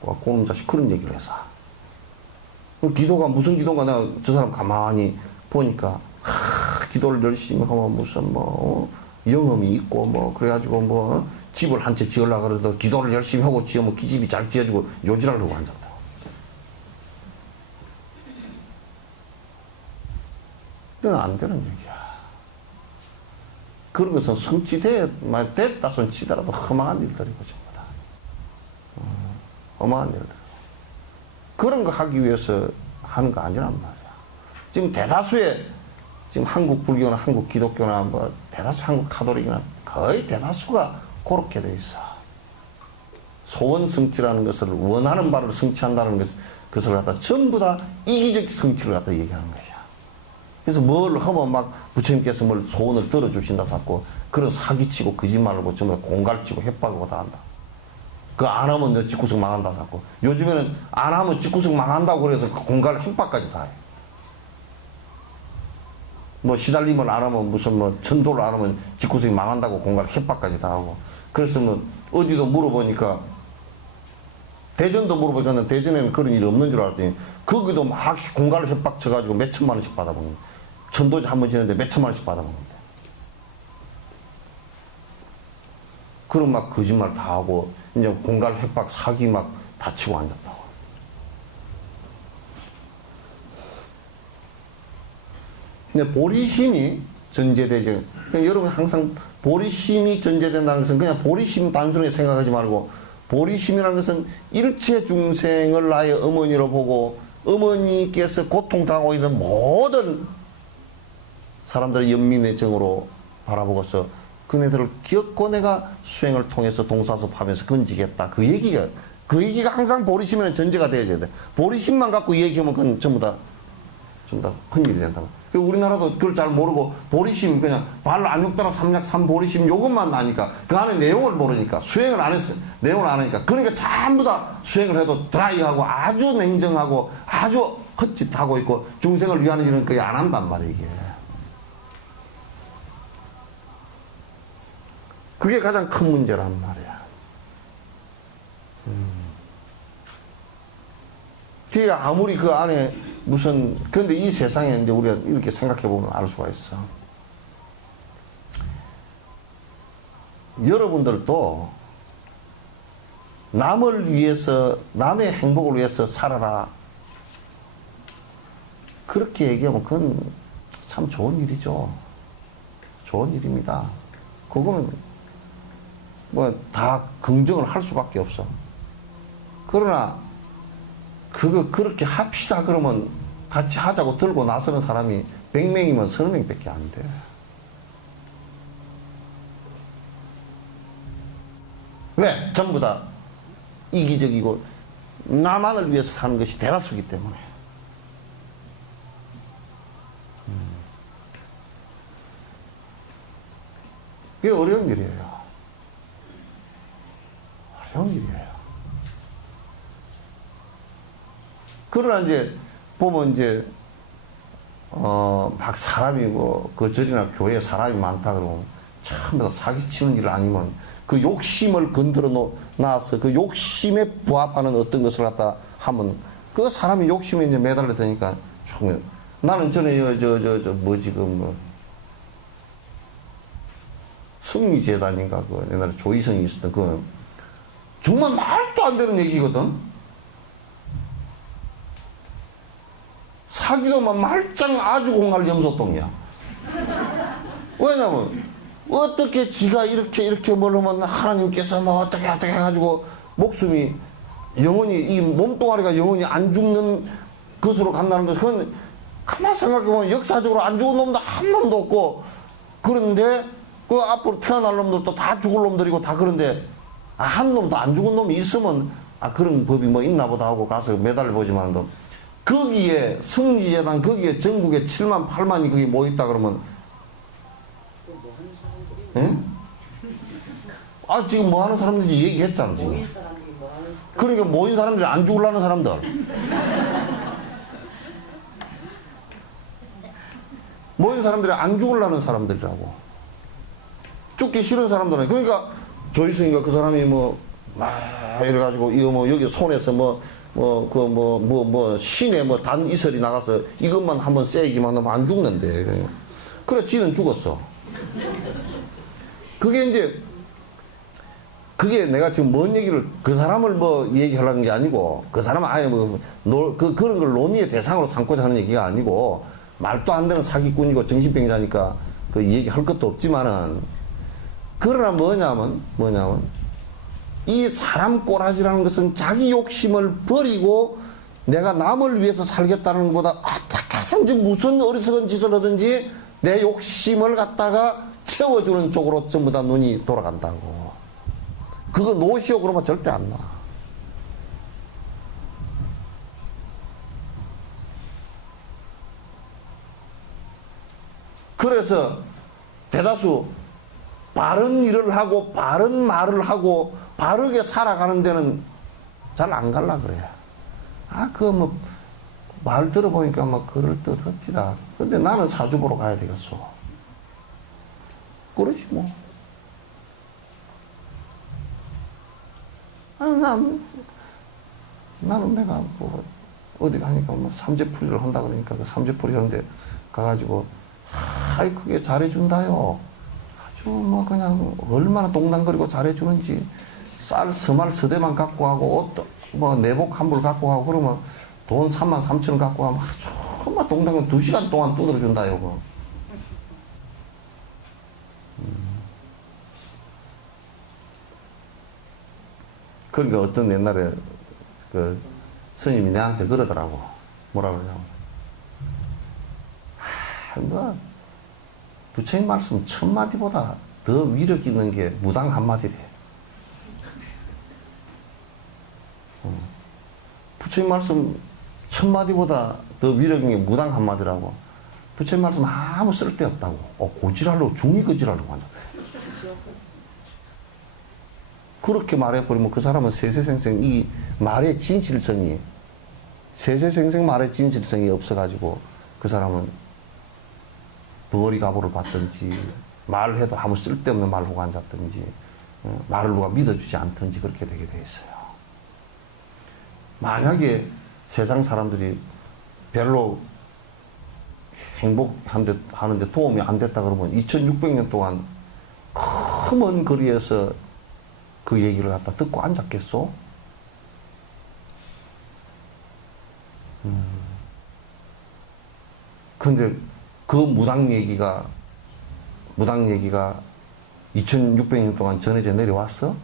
고놈 자식 그런 얘기를 해서. 기도가 무슨 기도인가 내가 저 사람 가만히 보니까 기도를 열심히 하면 무슨 영험이 있고 그래가지고 집을 한 채 지으려고 그래도 기도를 열심히 하고 지으면 그 집이 잘 지어지고 요지를 하고 앉았다. 그건 안 되는 얘기야. 그런 것은 됐다 손 치더라도 허망한 일들이고 전부 다. 허망한 일들. 그런 거 하기 위해서 하는 거 아니란 말이야. 지금 대다수의 지금 한국 불교나 한국 기독교나 대다수 한국 카톨릭이나 거의 대다수가 그렇게 돼 있어. 소원 성취라는 것을 원하는 바를 성취한다는 것을 갖다 전부 다 이기적 성취를 갖다 얘기하는 것이야. 그래서 뭘 하면 막 부처님께서 뭘 소원을 들어주신다 자꾸 그런 사기치고 거짓말을 하고 전부 다 공갈치고 협박하고 다 한다. 그거 안 하면 너 집구석 망한다 자꾸. 요즘에는 안 하면 집구석 망한다고 그래서 공갈 협박까지 다 해. 시달림을 안 하면 무슨 천도를 안 하면 집구석이 망한다고 공갈 협박까지 다 하고. 그래서 어디도 물어보니까 대전도 물어보니까 대전에는 그런 일이 없는 줄 알았더니 거기도 막 공갈 협박 쳐가지고 몇 천만 원씩 받아먹는. 천도제 한 번 지는데 몇 천만 원씩 받아먹는데. 그런 막 거짓말 다 하고 이제 공갈 협박 사기 막 다치고 앉았다고. 근데 보리심이 전제되죠. 여러분 항상 보리심이 전제된다는 것은 그냥 보리심 단순하게 생각하지 말고 보리심이라는 것은 일체 중생을 나의 어머니로 보고 어머니께서 고통당하고 있는 모든 사람들의 연민의 정으로 바라보고서 그네들을 기억고 내가 수행을 통해서 동사섭하면서 건지겠다. 그 얘기가 항상 보리심에는 전제가 되어야 돼. 보리심만 갖고 얘기하면 그건 전부 다 헛일이 된다고. 우리나라도 그걸 잘 모르고 보리심 그냥 발 안육다나 삼약 삼보리심 요것만 나니까 그 안에 내용을 모르니까 수행을 안 했어. 내용을 안 하니까 그러니까 전부 다 수행을 해도 드라이하고 아주 냉정하고 아주 헛짓하고 있고 중생을 위하는 일은 거의 안 한단 말이에요. 이게. 그게 가장 큰 문제란 말이야. 그게 아무리 그 안에 그런데 이 세상에 이제 우리가 이렇게 생각해 보면 알 수가 있어. 여러분들도 남을 위해서, 남의 행복을 위해서 살아라. 그렇게 얘기하면 그건 참 좋은 일이죠. 좋은 일입니다. 그거는 다 긍정을 할 수밖에 없어. 그러나 그렇게 합시다 그러면 같이 하자고 들고 나서는 사람이 100명이면 30명밖에 안 돼. 왜? 전부 다 이기적이고 나만을 위해서 사는 것이 대다수이기 때문에. 그게 어려운 일이에요. 어려운 일이에요. 그러나 이제 보면 이제 막 사람이 뭐 그 절이나 교회에 사람이 많다 그러면 처음부터 사기치는 일 아니면 그 욕심을 건드려 놔서 그 욕심에 부합하는 어떤 것을 갖다 하면 그 사람이 욕심에 이제 매달려 드니까 나는 전에 승리재단인가 그 옛날에 조이성이 있었던 그 정말 말도 안 되는 얘기거든. 사기도만 말짱 아주 공할 염소똥이야. 왜냐면 어떻게 지가 이렇게 뭘 하면 하나님께서 뭐 어떻게 해가지고 목숨이 영원히 이 몸뚱아리가 영원히 안 죽는 것으로 간다는 것은 그건 가만 생각해보면 역사적으로 안 죽은 놈도 한 놈도 없고 그런데 그 앞으로 태어날 놈들도 다 죽을 놈들이고 다 그런데 한 놈도 안 죽은 놈이 있으면 그런 법이 뭐 있나 보다 하고 가서 매달려 보지만 거기에 승리재단 거기에 전국에 7만 8만이 거기 모였다 그러면 예? 지금 뭐 하는 사람들이 얘기했잖아 지금. 그러니까 모인 사람들이 안 죽으려는 사람들. 모인 사람들이 안 죽으려는 사람들이라고. 죽기 싫은 사람들은. 그러니까 조이성이가 그 사람이 이래가지고 이거 뭐 여기 손에서 신에 단 이슬이 나가서 이것만 한번 쐬기만 하면 안 죽는데. 그래 지는 죽었어. 그게 내가 지금 뭔 얘기를 그 사람을 얘기하려는 게 아니고 그 사람은 아예 그런 걸 논의의 대상으로 삼고자 하는 얘기가 아니고 말도 안 되는 사기꾼이고 정신병자니까 그 얘기할 것도 없지만은 그러나 뭐냐면 이 사람 꼬라지라는 것은 자기 욕심을 버리고 내가 남을 위해서 살겠다는 것보다 어떻게든지 무슨 어리석은 짓을 하든지 내 욕심을 갖다가 채워주는 쪽으로 전부 다 눈이 돌아간다고. 그거 노시오 그러면 절대 안 나. 그래서 대다수 바른 일을 하고 바른 말을 하고 바르게 살아가는 데는 잘 안 갈라 그래요. 말 들어보니까 그럴 듯 합지다. 근데 나는 사주 보러 가야 되겠어. 그러지 뭐. 나는 내가 어디 가니까 삼재풀이를 한다 그러니까 그 삼재풀이 하는데 가가지고 그게 잘해준다요. 아주 그냥 얼마나 동당거리고 잘해주는지 서말 서대만 갖고 가고 옷 내복 한 벌 갖고 가고 그러면 돈 3만 3천 원 갖고 가면 아주 동당을 2시간 동안 두드려준다요. 그러니까 어떤 옛날에 그 스님이 내한테 그러더라고. 뭐라 그러냐면 부처님 말씀 1000마디보다 더 위력 있는 게 무당 한마디래. 부처님 말씀 1000마디보다 더 위력 있는 게 무당 한마디라고. 부처님 말씀 아무 쓸데없다고. 고지랄로 중이거지랄로 하자. 그렇게 말해버리면 그 사람은 세세생생 이 말의 진실성이 세세생생 말의 진실성이 없어가지고 그 사람은 덩어리 가보를 받든지 말해도 아무 쓸데없는 말 하고 앉았든지 말을 누가 믿어주지 않든지 그렇게 되게 돼 있어요. 만약에 세상 사람들이 별로 행복하는데 도움이 안 됐다 그러면 2600년 동안 그 먼 거리에서 그 얘기를 갖다 듣고 앉았겠소? 근데 그 무당 얘기가 2600년 동안 전해져 내려왔어?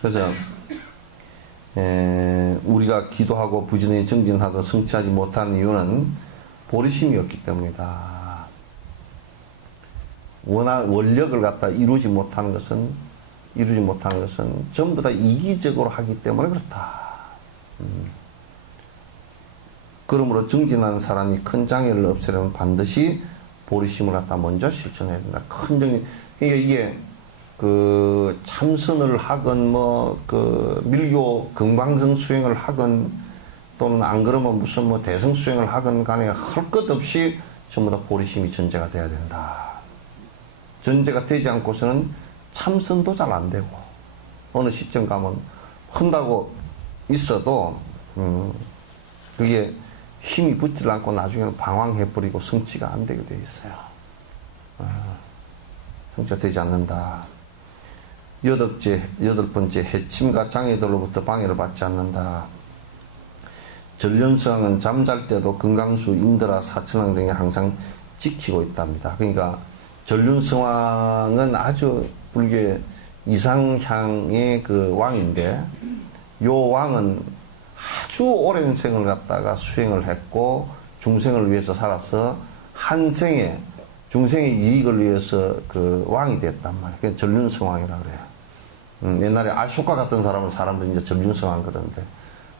그래서 우리가 기도하고 부지런히 정진하도 성취하지 못하는 이유는 보리심이 없기 때문이다. 원력을 갖다 이루지 못하는 것은 이루지 못하는 것은 전부 다 이기적으로 하기 때문에 그렇다. 그러므로 정진하는 사람이 큰 장애를 없애려면 반드시 보리심을 갖다 먼저 실천해야 된다. 큰 정진, 이게 그 참선을 하건 뭐 그 밀교 금강정 수행을 하건 또는 안 그러면 무슨 뭐 대성 수행을 하건 간에 할 것 없이 전부 다 보리심이 전제가 돼야 된다. 전제가 되지 않고서는 참선도 잘 안 되고 어느 시점 가면 한다고 있어도 그게 힘이 붙질 않고 나중에는 방황해버리고 성취가 안 되게 돼 있어요. 성취가 되지 않는다. 여덟 번째, 해침과 장애들로부터 방해를 받지 않는다. 전륜성은 잠잘 때도 금강수, 인드라, 사천왕 등이 항상 지키고 있답니다. 그러니까 전륜성왕은 아주 불교의 이상향의 그 왕인데, 요 왕은 아주 오랜 생을 갖다가 수행을 했고 중생을 위해서 살아서 한 생에 중생의 이익을 위해서 그 왕이 됐단 말이에요. 그게 전륜성왕이라 그래요. 옛날에 아쇼카 같은 사람들이 이제 전륜성왕 그러는데,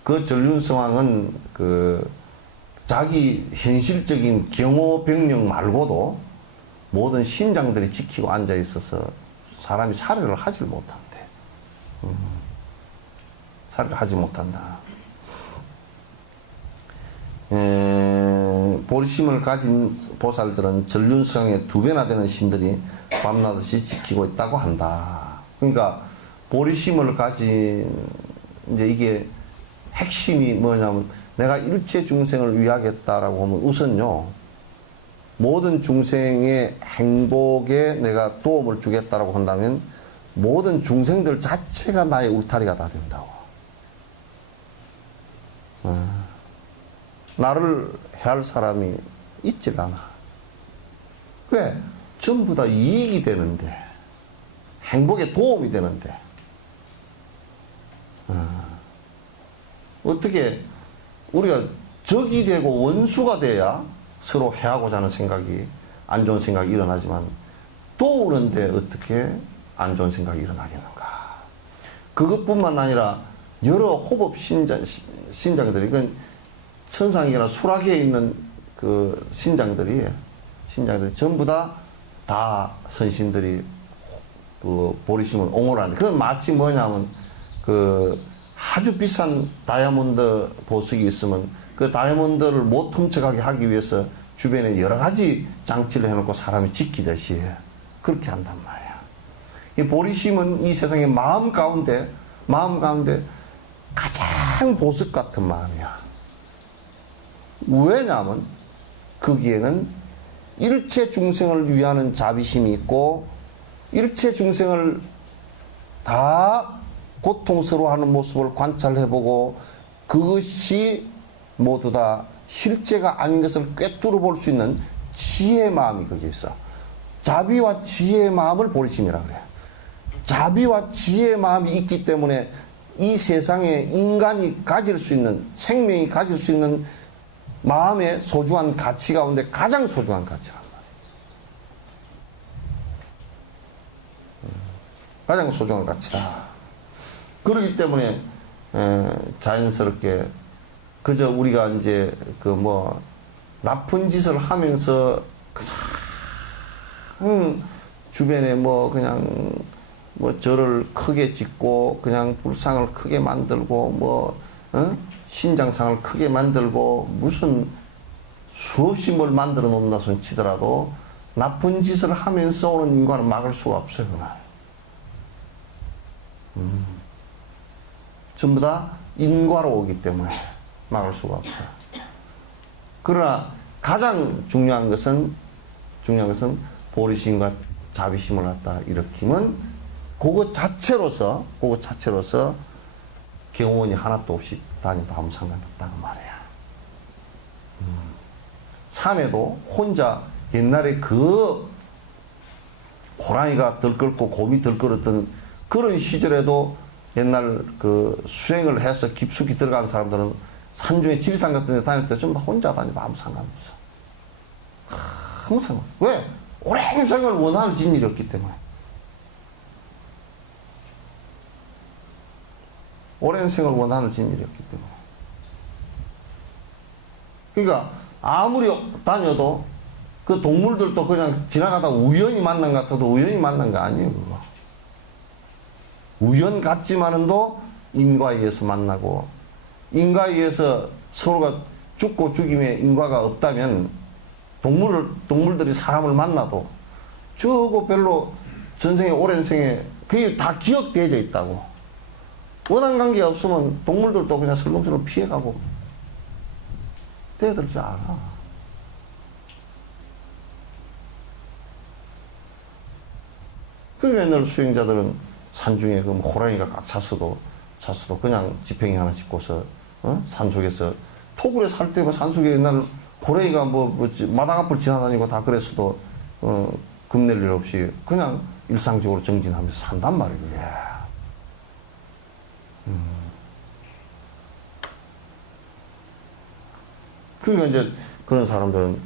그 전륜성왕은 그 자기 현실적인 경호병력 말고도 모든 신장들이 지키고 앉아 있어서 사람이 살해를 하질 못한대. 살해를 하지 못한다. 보리심을 가진 보살들은 전륜성의 2배나 되는 신들이 밤낮없이 지키고 있다고 한다. 그러니까 보리심을 가진 이제 이게 핵심이 뭐냐면, 내가 일체 중생을 위하겠다라고 하면 우선요, 모든 중생의 행복에 내가 도움을 주겠다라고 한다면 모든 중생들 자체가 나의 울타리가 다 된다고. 나를 해할 사람이 있질 않아. 왜? 전부 다 이익이 되는데, 행복에 도움이 되는데, 어떻게 우리가 적이 되고 원수가 돼야 서로 해하고자 하는 생각이, 안 좋은 생각이 일어나지만, 도우는데 어떻게 안 좋은 생각이 일어나겠는가. 그것뿐만 아니라 여러 호법 신장들이, 이건 천상이나 수락에 있는 그 신장들이 전부 다 선신들이 그 보리심을 옹호를 하는데, 그건 마치 뭐냐면, 그 아주 비싼 다이아몬드 보석이 있으면 그 다이아몬드를 못 훔쳐가게 하기 위해서 주변에 여러 가지 장치를 해놓고 사람이 지키듯이 그렇게 한단 말이야. 이 보리심은 이 세상의 마음 가운데 가장 보석 같은 마음이야. 왜냐하면 거기에는 일체 중생을 위하는 자비심이 있고, 일체 중생을 다 고통스러워하는 모습을 관찰해보고 그것이 모두 다 실제가 아닌 것을 꿰뚫어 볼 수 있는 지혜의 마음이 거기에 있어. 자비와 지혜의 마음을 보리심이라고 그래요. 자비와 지혜의 마음이 있기 때문에 이 세상에 인간이 가질 수 있는, 생명이 가질 수 있는 마음의 소중한 가치 가운데 가장 소중한 가치란 말이에요. 가장 소중한 가치다. 그렇기 때문에 자연스럽게 그저 우리가 이제 그 뭐 나쁜 짓을 하면서 그냥 주변에 뭐 그냥 뭐 절을 크게 짓고 그냥 불상을 크게 만들고 뭐 신장상을 크게 만들고 무슨 수없이 뭘 만들어 놓는다 손 치더라도 나쁜 짓을 하면서 오는 인간은 막을 수가 없어요. 전부 다 인과로 오기 때문에 막을 수가 없어요. 그러나 가장 중요한 것은 보리심과 자비심을 갖다 일으키면 그것 자체로서 경호원이 하나도 없이 다녀도 아무 상관없다는 말이야. 산에도 혼자 옛날에 그 호랑이가 들끓고 곰이 들끓었던 그런 시절에도 옛날 그 수행을 해서 깊숙이 들어간 사람들은 산중에 지리산 같은 데 다닐 때 전부 다 혼자 다녀도 아무 상관없어. 아무 상관없어. 왜? 오랜 생을 원한을 진 일이 없기 때문에. 오랜 생을 원하는 진일이었기 때문에. 그러니까 아무리 다녀도 그 동물들도 그냥 지나가다 우연히 만난 것 같아도 우연히 만난 거 아니에요, 그거. 우연 같지만은도 인과에 의해서 만나고, 인과에 의해서 서로가 죽고 죽임에 인과가 없다면 동물들이 사람을 만나도 저거 별로 전생에 오랜 생에 그게 다 기억되어져 있다고. 원한 관계가 없으면 동물들도 그냥 슬렁슬렁 피해가고 대들지 않아. 그 옛날 수행자들은 산중에 그 호랑이가 꽉 찼어도 그냥 지팽이 하나 짚고서 산속에서 토굴에 살 때 산속에 옛날 호랑이가 마당 앞을 지나다니고 다 그랬어도 겁낼 일 없이 그냥 일상적으로 정진하면서 산단 말이에요. 그러니까 이제 그런 사람들은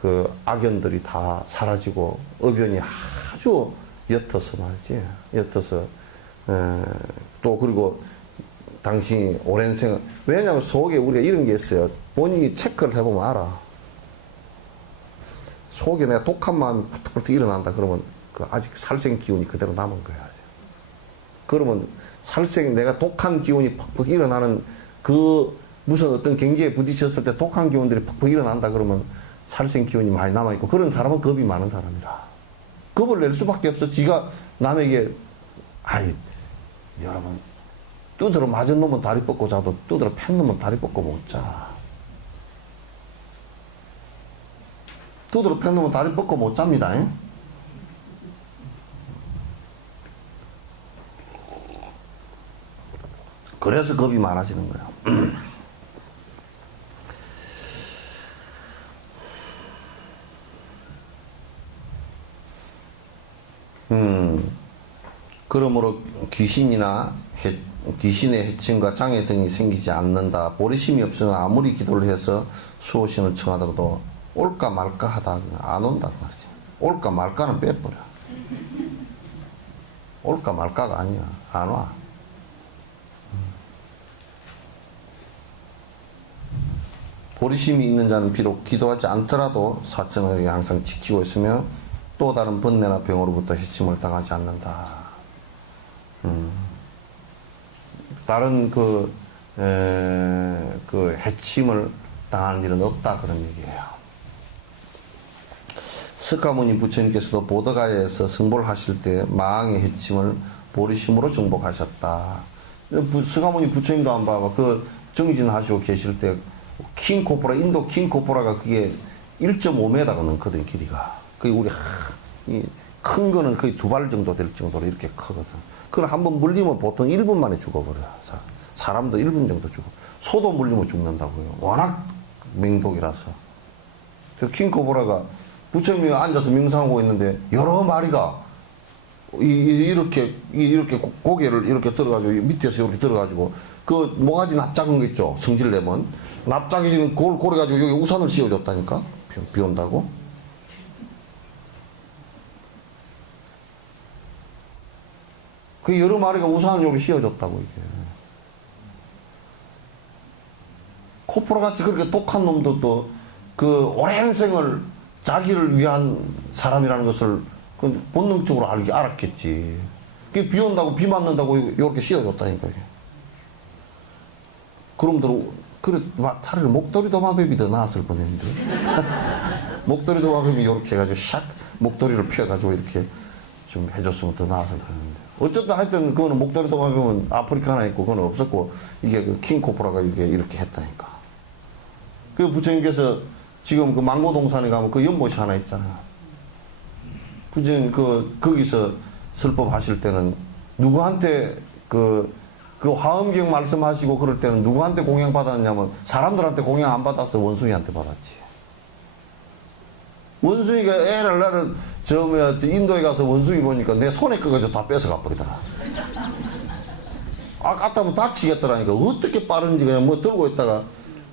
그 악연들이 다 사라지고 어변이 아주 옅어서 말이지. 옅어서 또 그리고 당신이 오랜 생을, 왜냐하면 속에 우리가 이런 게 있어요. 본인이 체크를 해보면 알아. 속에 내가 독한 마음이 부탁부탁 일어난다 그러면 그 아직 살생 기운이 그대로 남은 거야. 그러면 내가 독한 기운이 퍽퍽 일어나는 그 무슨 어떤 경기에 부딪혔을 때 독한 기운들이 퍽퍽 일어난다 그러면 살생 기운이 많이 남아있고, 그런 사람은 겁이 많은 사람이라. 겁을 낼 수밖에 없어. 지가 남에게, 여러분, 두드러 맞은 놈은 다리 뻗고 자도 두드러 팬 놈은 다리 뻗고 못 자. 두드러 팬 놈은 다리 뻗고 못 잡니다. 그래서 겁이 많아지는 거야. 그러므로 귀신의 해침과 장애 등이 생기지 않는다. 보리심이 없으면 아무리 기도를 해서 수호신을 청하더라도 올까 말까 하다 안 온다 그 말이지. 올까 말까는 빼버려. 올까 말까가 아니야. 안 와. 보리심이 있는 자는 비록 기도하지 않더라도 사천을 항상 지키고 있으며 또 다른 번뇌나 병으로부터 해침을 당하지 않는다. 다른 그 해침을 당하는 일은 없다 그런 얘기예요. 스카모니 부처님께서도 보더가에서 승보를 하실 때 마왕의 해침을 보리심으로 정복하셨다. 스카모니 부처님도 안 봐봐. 그 정진하시고 계실 때 킹코브라, 인도 킹코브라가 그게 1.5m가 넘거든, 길이가. 그게 우리 큰 거는 거의 2발 정도 될 정도로 이렇게 크거든. 그걸 한번 물리면 보통 1분 만에 죽어버려. 사람도 1분 정도 죽어. 소도 물리면 죽는다고요. 워낙 맹독이라서. 그 킹코브라가 부처님이 앉아서 명상하고 있는데 여러 마리가 이렇게 고개를 이렇게 들어가지고 밑에서 이렇게 들어가지고 그 모가지 납작은 거 있죠. 성질 내면 납작이 지금 그걸 고래가지고 여기 우산을 씌워줬다니까. 비 온다고. 그 여러 마리가 우산을 여기 씌워줬다고 이게. 코프라 같이 그렇게 독한 놈도 그 오랜 생을 자기를 위한 사람이라는 것을 본능적으로 알았겠지. 그게 비 온다고 비 맞는다고 이렇게 씌워줬다니까. 그럼들 그래 차라리 목도리 도마뱀이 더 나았을 뻔했는데. 목도리 도마뱀이 이렇게 해가지고 샥 목도리를 펴가지고 이렇게 좀 해줬으면 더 나았을 뻔했는데. 어쨌든 하여튼 그거는 목도리 도마뱀은 아프리카 하나 있고 그건 없었고 이게 그 킹코브라가 이렇게 했다니까. 그 부처님께서 지금 그 망고동산에 가면 그 연못이 하나 있잖아요. 부처님 거기서 설법 하실 때는 누구한테 그 화엄경 말씀하시고 그럴 때는 누구한테 공양 받았냐면 사람들한테 공양 안 받았어. 원숭이한테 받았지. 원숭이가 애를 나는 인도에 가서 원숭이 보니까 내 손에 끄가지고 다 뺏어가 버리더라. 까따면 다치겠더라니까. 어떻게 빠른지 그냥 뭐 들고 있다가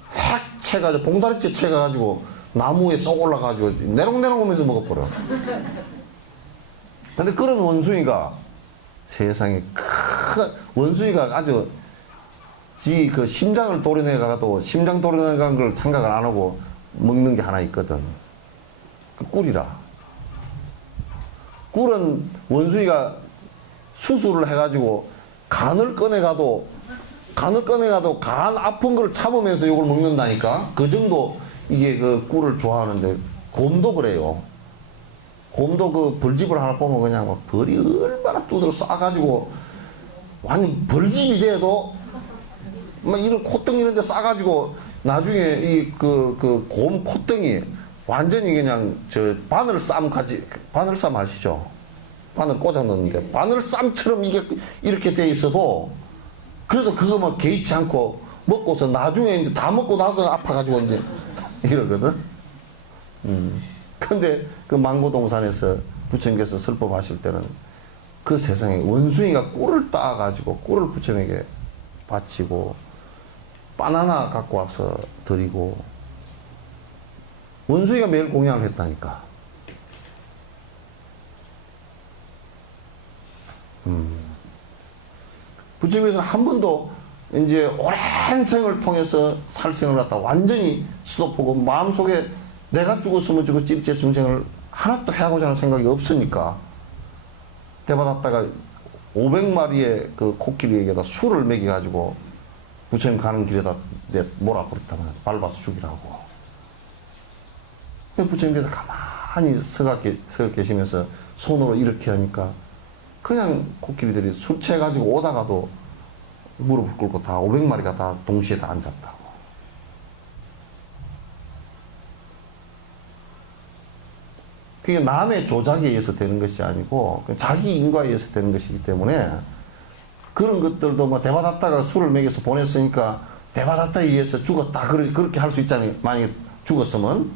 확 채가지고 봉다리째 채가지고 나무에 쏙 올라가지고 내롱내롱 하면서 먹어버려. 근데 그런 원숭이가 세상에 원숭이가 아주 지 그 심장을 도려내가도 심장 도려내간 걸 생각을 안 하고 먹는 게 하나 있거든. 그 꿀이라. 꿀은 원숭이가 수술을 해가지고 간을 꺼내가도 간 아픈 걸 참으면서 이걸 먹는다니까. 그 정도 이게 그 꿀을 좋아하는데 곰도 그래요. 곰도 그 벌집을 하나 보면 그냥 막 벌이 얼마나 두드러 싸가지고 완전 벌집이 돼도 막 이런 콧등 이런 데 싸가지고 나중에 이 곰 콧등이 완전히 그냥 저 바늘쌈 아시죠? 바늘 꽂아 넣는데 바늘쌈처럼 이게 이렇게 돼 있어도 그래도 그거만 개의치 않고 먹고서 나중에 이제 다 먹고 나서 아파가지고 이제 이러거든. 근데 그 망고동산에서 부처님께서 설법하실 때는 그 세상에 원숭이가 꿀을 따가지고 꿀을 부처님에게 바치고 바나나 갖고 와서 드리고 원숭이가 매일 공양을 했다니까. 부처님께서는 한 번도 이제 오랜 생을 통해서 살생을 갖다 완전히 스톱하고 마음속에 내가 죽었으면 죽었지 일체 중생을 하나도 해하고자 하는 생각이 없으니까 대받았다가 500마리의 그 코끼리에게다 술을 먹여가지고 부처님 가는 길에다 몰아버렸다면 밟아서 죽이라고. 부처님께서 가만히 서 계시면서 손으로 이렇게 하니까 그냥 코끼리들이 술 취해가지고 오다가도 무릎을 꿇고 다 500마리가 다 동시에 다 앉았다고. 그게 남의 조작에 의해서 되는 것이 아니고 자기 인과에 의해서 되는 것이기 때문에 그런 것들도 뭐 대받았다가 술을 먹여서 보냈으니까 대받았다에 의해서 죽었다 그렇게 할 수 있잖아요. 만약에 죽었으면.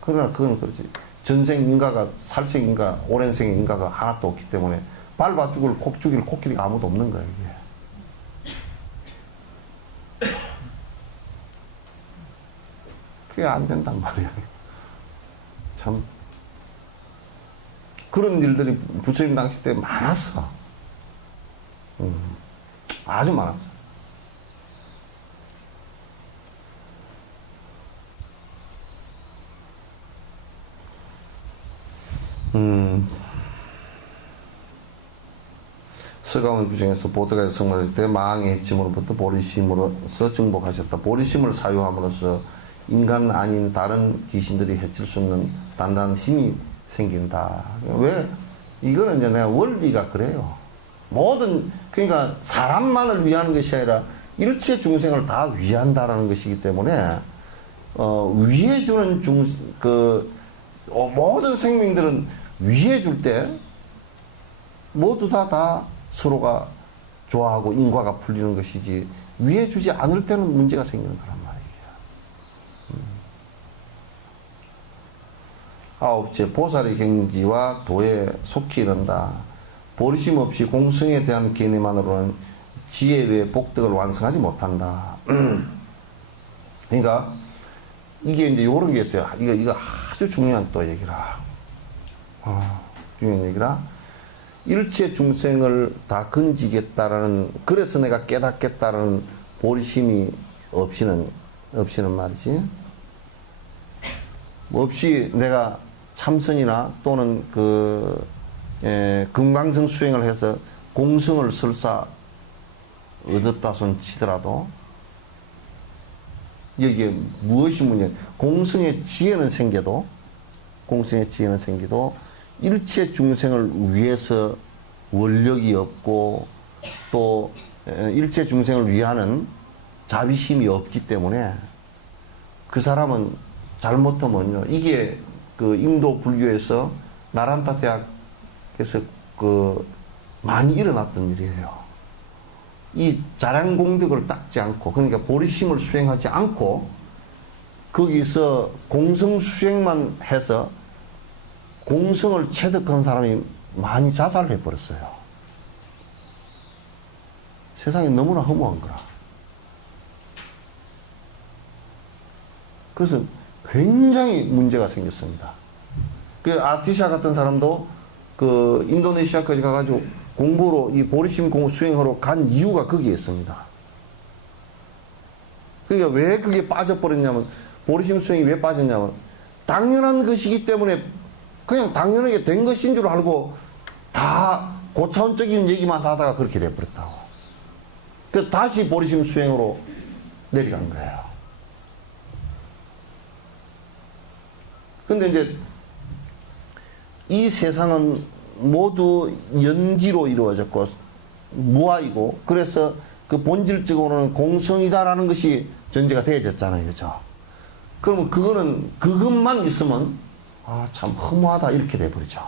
그러나 그건 그렇지. 전생 인가가 살생 인가 오랜 생의 인가가 하나도 없기 때문에 밟아 죽일 코끼리가 아무도 없는 거예요. 이게. 그게 안 된단 말이야. 참 그런 일들이 부처님 당시 때 많았어. 아주 많았어. 서가모니 부정에서 보드가에서 성불하실 때 마왕의 해침으로부터 보리심으로서 정복하셨다. 보리심을 사유함으로써 인간 아닌 다른 귀신들이 해칠 수 없는 단단한 힘이 생긴다. 왜? 이거는 이제 내가 원리가 그래요. 그러니까 사람만을 위하는 것이 아니라 일체 중생을 다 위한다라는 것이기 때문에, 위해주는 모든 생명들은 위해줄 때 모두 다 서로가 좋아하고 인과가 풀리는 것이지, 위해주지 않을 때는 문제가 생기는 거란 말이에요. 아홉째, 보살의 경지와 도에 속히 이른다. 보리심 없이 공성에 대한 견해만으로는 지혜 외의 복덕을 완성하지 못한다. 그러니까 이게 이제 요런 게 있어요. 이거 아주 중요한 또 얘기라. 중요한 얘기라. 일체 중생을 다 건지겠다라는, 그래서 내가 깨닫겠다라는 보리심이 없이는 말이지. 없이 내가 참선이나 또는 금강성 수행을 해서 공성을 설사 얻었다 손 치더라도 여기에 무엇이 문제? 공성의 지혜는 생겨도 일체 중생을 위해서 원력이 없고 또 일체 중생을 위하는 자비심이 없기 때문에 그 사람은 잘못하면요, 이게 그 인도 불교에서 나란타 대학에서 많이 일어났던 일이에요. 이 자량공덕을 닦지 않고, 그러니까 보리심을 수행하지 않고 거기서 공성 수행만 해서 공성을 체득한 사람이 많이 자살을 해버렸어요. 세상이 너무나 허무한 거라. 그래서 굉장히 문제가 생겼습니다. 그 아티샤 같은 사람도 그 인도네시아까지 가가지고 공부로 이 보리심 수행하러 간 이유가 거기에 있습니다. 그러니까 왜 그게 빠져버렸냐면, 보리심 수행이 왜 빠졌냐면, 당연한 것이기 때문에 그냥 당연하게 된 것인 줄 알고 다 고차원적인 얘기만 하다가 그렇게 돼버렸다고. 그래서 다시 보리심 수행으로 내려간 거예요. 근데 이제 이 세상은 모두 연기로 이루어졌고 무아이고, 그래서 그 본질적으로는 공성이다라는 것이 전제가 되어졌잖아요. 그죠? 그러면 그것만 있으면, 아, 참 허무하다. 이렇게 돼버리죠.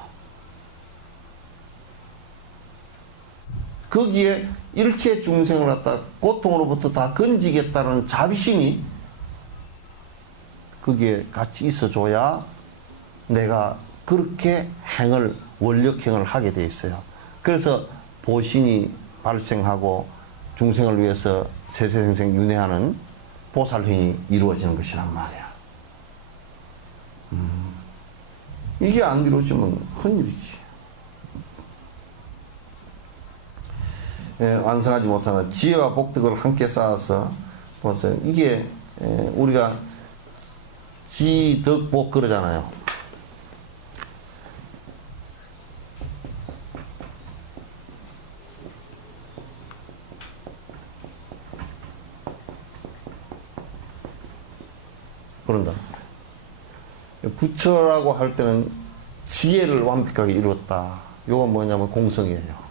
거기에 일체 중생을 갖다 고통으로부터 다 건지겠다는 자비심이 거기에 같이 있어줘야 내가 그렇게 원력행을 하게 돼 있어요. 그래서 보신이 발생하고 중생을 위해서 세세생생 윤회하는 보살행이 이루어지는 것이란 말이야. 이게 안 이루어지면 큰일이지. 완성하지 못하는 지혜와 복덕을 함께 쌓아서 보세요. 이게 우리가 지덕복 그러잖아요. 그런다. 부처라고 할 때는 지혜를 완벽하게 이루었다. 이건 뭐냐면 공성이에요.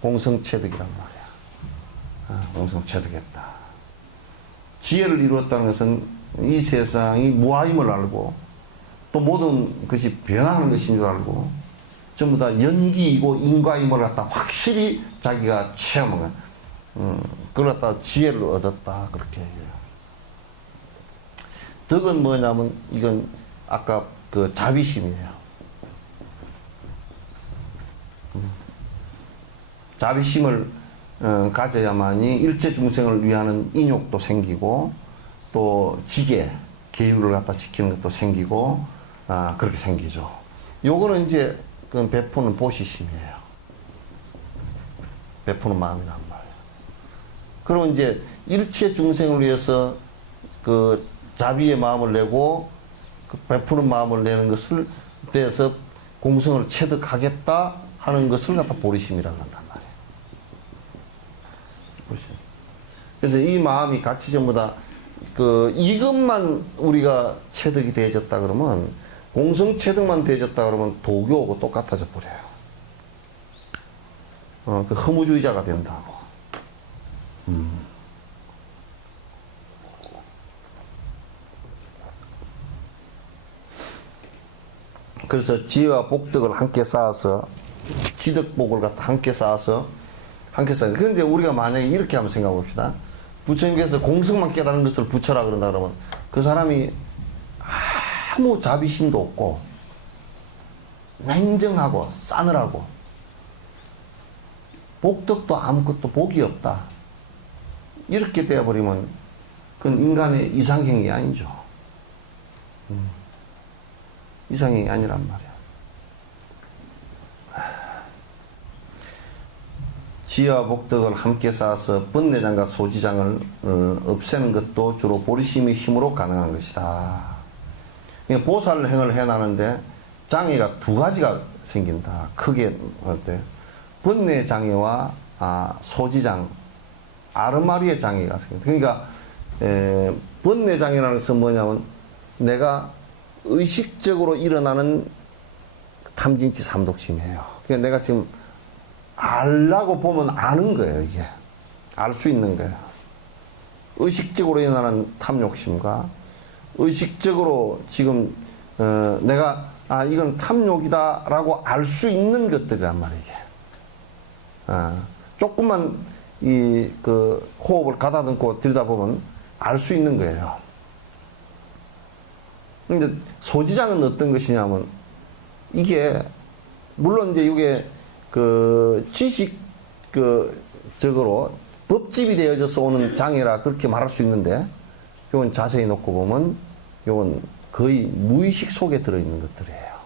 공성체득이란 말이야. 공성체득했다. 지혜를 이루었다는 것은 이 세상이 무아임을 알고 또 모든 것이 변화하는 것인 줄 알고 전부 다 연기이고 인과임을 갖다 확실히 자기가 체험한 그걸 갖다 지혜를 얻었다. 그렇게 얘기해요. 덕은 뭐냐면 이건 아까 그 자비심이에요. 자비심을 가져야만이 일체 중생을 위하는 인욕도 생기고 또 지계, 계율을 갖다 지키는 것도 생기고 그렇게 생기죠. 요거는 이제 그 베푸는 보시심이에요. 베푸는 마음이란 말이에요. 그러면 이제 일체 중생을 위해서 그 자비의 마음을 내고 그 베푸는 마음을 내는 것을 대해서 공성을 체득하겠다 하는 것을 갖다 보리심이라고 한단 말이에요. 보리심. 그래서 이 마음이 같이 전부 다 이것만 우리가 체득이 되어졌다 그러면, 공성 체득만 되어졌다 그러면 도교하고 똑같아져 버려요. 그 허무주의자가 된다고. 그래서 지혜와 복덕을 함께 쌓아서, 지덕복을 갖다 함께 쌓아서, 그런데 우리가 만약에 이렇게 한번 생각해 봅시다. 부처님께서 공성만 깨달은 것을 부처라 그런다 그러면 그 사람이 아무 자비심도 없고 냉정하고 싸늘하고 복덕도 아무것도 복이 없다. 이렇게 되어버리면 그건 인간의 이상행이 아니죠. 이상행이 아니란 말이야. 지혜와 복덕을 함께 쌓아서 번뇌장과 소지장을 없애는 것도 주로 보리심의 힘으로 가능한 것이다. 보살행을 해나가는데 장애가 두 가지가 생긴다. 크게 할 때 번뇌장애와 소지장, 아르마리의 장애가 생긴다. 그러니까 번뇌장애라는 것은 뭐냐면 내가 의식적으로 일어나는 탐진치 삼독심이에요. 그러니까 내가 지금 알라고 보면 아는 거예요. 이게 알 수 있는 거예요. 의식적으로 일어나는 탐욕심과 의식적으로 지금 내가 이건 탐욕이다 라고 알 수 있는 것들이란 말이에요. 이게 조금만 호흡을 가다듬고 들여다보면 알 수 있는 거예요. 근데 소지장은 어떤 것이냐면, 이게 물론 이제 이게 지식적으로 법집이 되어져서 오는 장애라 그렇게 말할 수 있는데, 이건 자세히 놓고 보면 이건 거의 무의식 속에 들어있는 것들이에요.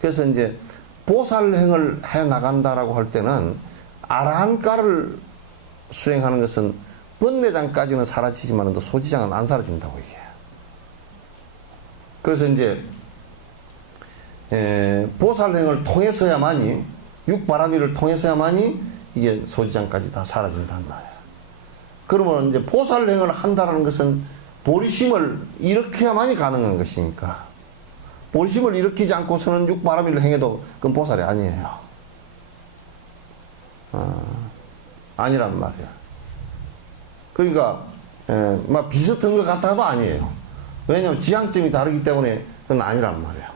그래서 이제 보살행을 해 나간다라고 할 때는 아라한가를 수행하는 것은 번뇌장까지는 사라지지만 소지장은 안 사라진다고 이게. 그래서 이제 보살행을 통해서야만이, 육바라밀을 통해서야만이 이게 소지장까지 다 사라진단 말이에요. 그러면 이제 보살행을 한다는 것은 보리심을 일으켜야만이 가능한 것이니까, 보리심을 일으키지 않고서는 육바라밀을 행해도 그건 보살이 아니에요. 아니란 말이에요. 그러니까 막 비슷한 것 같아도 아니에요. 왜냐하면 지향점이 다르기 때문에 그건 아니란 말이에요.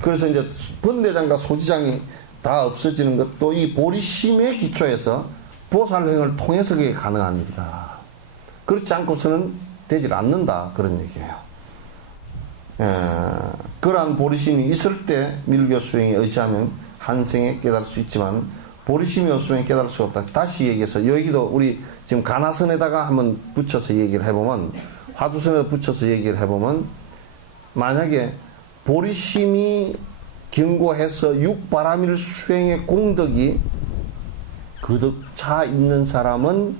그래서 이제 번뇌장과 소지장이 다 없어지는 것도 이 보리심의 기초에서 보살행을 통해서 그게 가능한 일이다. 그렇지 않고서는 되질 않는다, 그런 얘기예요. 그러한 보리심이 있을 때 밀교 수행에 의지하면 한생에 깨달을 수 있지만, 보리심이 없으면 깨달을 수가 없다. 다시 얘기해서 여기도 우리 지금 가나선에다가 한번 붙여서 얘기를 해보면, 화두선에다 붙여서 얘기를 해보면, 만약에 보리심이 견고해서 육바라밀 수행의 공덕이 그득 차 있는 사람은,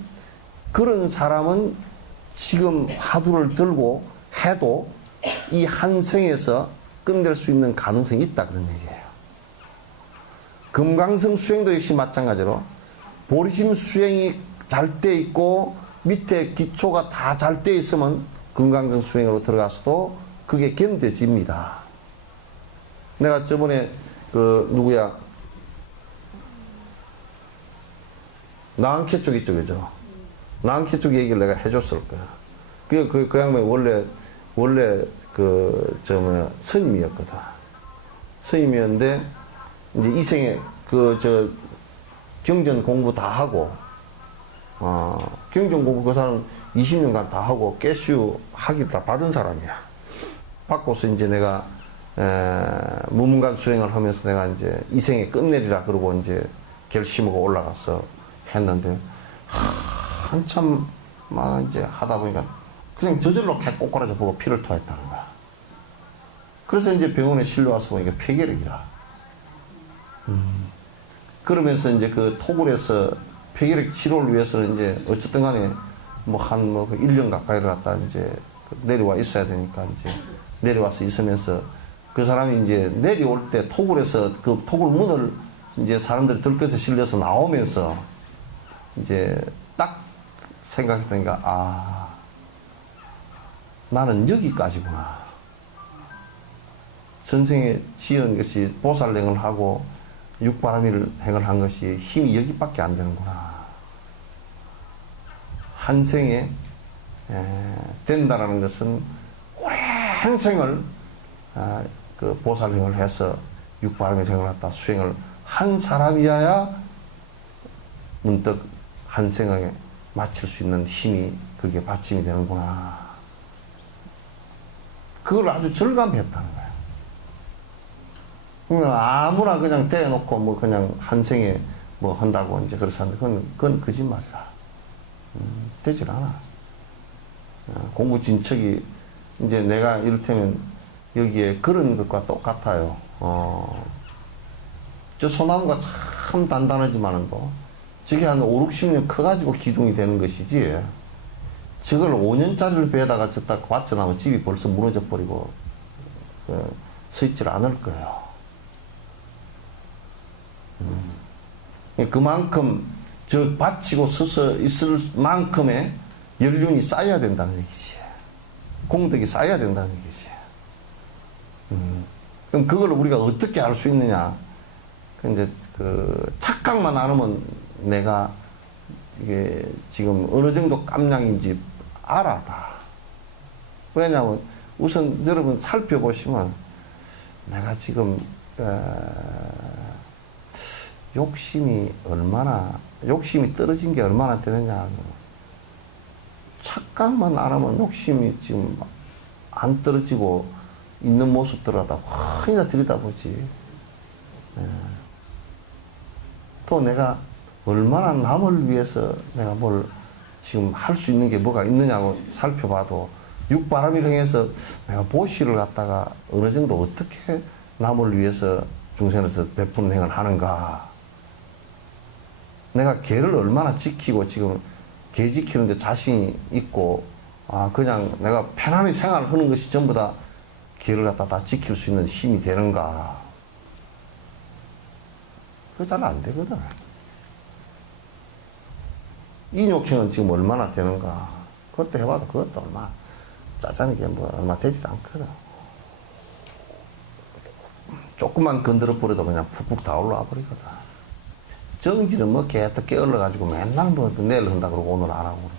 그런 사람은 지금 화두를 들고 해도 이 한 생에서 끝낼 수 있는 가능성이 있다, 그런 얘기예요. 금강성 수행도 역시 마찬가지로 보리심 수행이 잘 돼 있고 밑에 기초가 다 잘 돼 있으면 금강성 수행으로 들어가서도 그게 견뎌집니다. 내가 저번에 누구야, 나한캐 쪽 이쪽이죠. 나한캐 쪽 얘기를 내가 해줬을 거야. 그 양반이 원래 스님이었거든. 스님이었는데 이제 이생에 경전 공부 다 하고, 경전 공부 그 사람 20년간 다 하고 깨슈 학위 다 받은 사람이야. 받고서 이제 내가 무문관 수행을 하면서 내가 이제 이생에 끝내리라 그러고 이제 결심하고 올라가서 했는데, 한참 막 이제 하다 보니까 그냥 저절로 개 꼬꾸라져 보고 피를 토했다는 거야. 그래서 이제 병원에 실려와서 보니까 폐결핵이라. 그러면서 이제 그 토굴에서 폐결핵 치료를 위해서는 이제 어쨌든 간에 한 1년 가까이를 갖다 이제 내려와 있어야 되니까 이제 내려와서 있으면서 그 사람이 이제 내려올 때 토굴에서 그 토굴 문을 이제 사람들이 들켜서 실려서 나오면서 이제 딱 생각했다니까, 나는 여기까지구나. 전생에 지은 것이 보살행을 하고 육바라밀 행을 한 것이 힘이 여기밖에 안 되는구나. 한 생에 된다라는 것은 오랜 생을 그 보살행을 해서 육바라밀 행을 갖다 수행을 한 사람이어야 문득 한 생에 마칠 수 있는 힘이 그게 받침이 되는구나. 그걸 아주 절감했다는 거예요. 그러니까 아무나 그냥 대놓고 그냥 한 생에 한다고 이제 그렇습니다. 그건 거짓말이라. 되질 않아. 공부 진척이 이제 내가 이를테면 여기에 그런 것과 똑같아요. 저 소나무가 참 단단하지만도 저게 한 5, 60년 커가지고 기둥이 되는 것이지, 저걸 5년짜리를 배에다가 졌다 받쳐나면 집이 벌써 무너져 버리고 서 있질 않을 거예요. 그만큼 저 받치고 서서 있을 만큼의 연륜이 쌓여야 된다는 얘기지. 공덕이 쌓여야 된다는 얘기지. 그럼 그걸 우리가 어떻게 알 수 있느냐? 이제 착각만 안 하면 내가 이게 지금 어느 정도 깜냥인지 알아 다. 왜냐하면 우선 여러분 살펴보시면 내가 지금 욕심이 떨어진 게 얼마나 되느냐. 착각만 안 하면 욕심이 지금 안 떨어지고 있는 모습들하다 확이나 들여다보지. 또 내가 얼마나 남을 위해서 내가 뭘 지금 할 수 있는 게 뭐가 있느냐고 살펴봐도 육바라밀 행해서 내가 보시를 갖다가 어느 정도 어떻게 남을 위해서 중생에서 베푸는 행을 하는가. 내가 개를 얼마나 지키고 지금 개 지키는데 자신이 있고, 그냥 내가 편안히 생활을 하는 것이 전부 다 개를 갖다 다 지킬 수 있는 힘이 되는가. 그거 잘 안 되거든. 인욕행은 지금 얼마나 되는가. 그것도 해봐도 그것도 얼마, 짜자는 게 뭐 얼마 되지도 않거든. 조금만 건드려 버려도 그냥 푹푹 다 올라와 버리거든. 정지는 뭐 개떡 깨어러가지고 맨날 뭐 내일 한다 그러고 오늘 안 하고.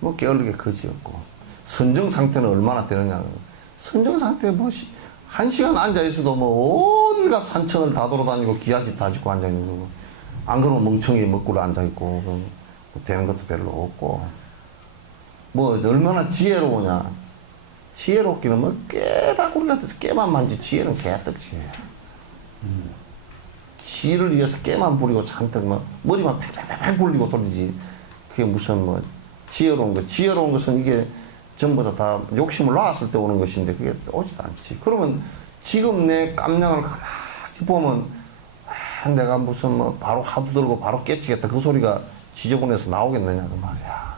뭐 깨어르게 거지였고. 선정 상태는 얼마나 되느냐. 선정 상태 뭐, 1시간 앉아있어도 뭐 온갖 산천을 다 돌아다니고 기아집 다 짓고 앉아있는 거고. 안 그러면 멍청이 먹구로 앉아있고. 뭐 되는 것도 별로 없고. 뭐 얼마나 지혜로우냐. 지혜롭기는 뭐 깨바구리 같아서 깨만 만지 지혜는 개떡지. 지혜를 위해서 깨만 부리고 잔뜩 뭐 머리만 팩팩팩 굴리고 돌리지. 그게 무슨 뭐 지혜로운 거. 지혜로운 것은 이게 전부 다 욕심을 놨을 때 오는 것인데 그게 오지도 않지. 그러면 지금 내 깜냥을 가만히 보면 내가 무슨 뭐 바로 하도 들고 바로 깨치겠다 그 소리가 지저분해서 나오겠느냐 그 말이야.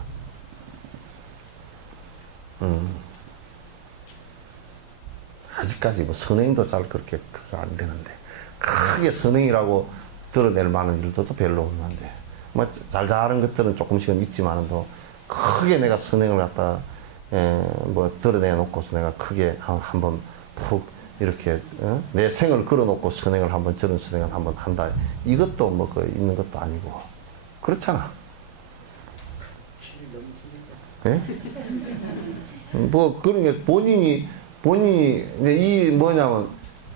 아직까지 뭐 선행도 잘 그렇게 안 되는데 크게 선행이라고 드러낼 만한 일도 별로 없는데 뭐 잘잘하는 것들은 조금씩은 있지만도 크게 내가 선행을 갖다 뭐 드러내놓고서 내가 크게 한번 푹 이렇게 내 생을 걸어놓고 선행을 한번 저런 선행을 한번 한다. 이것도 뭐 그 있는 것도 아니고 그렇잖아. 예? 뭐 그런 게 본인이 이 뭐냐면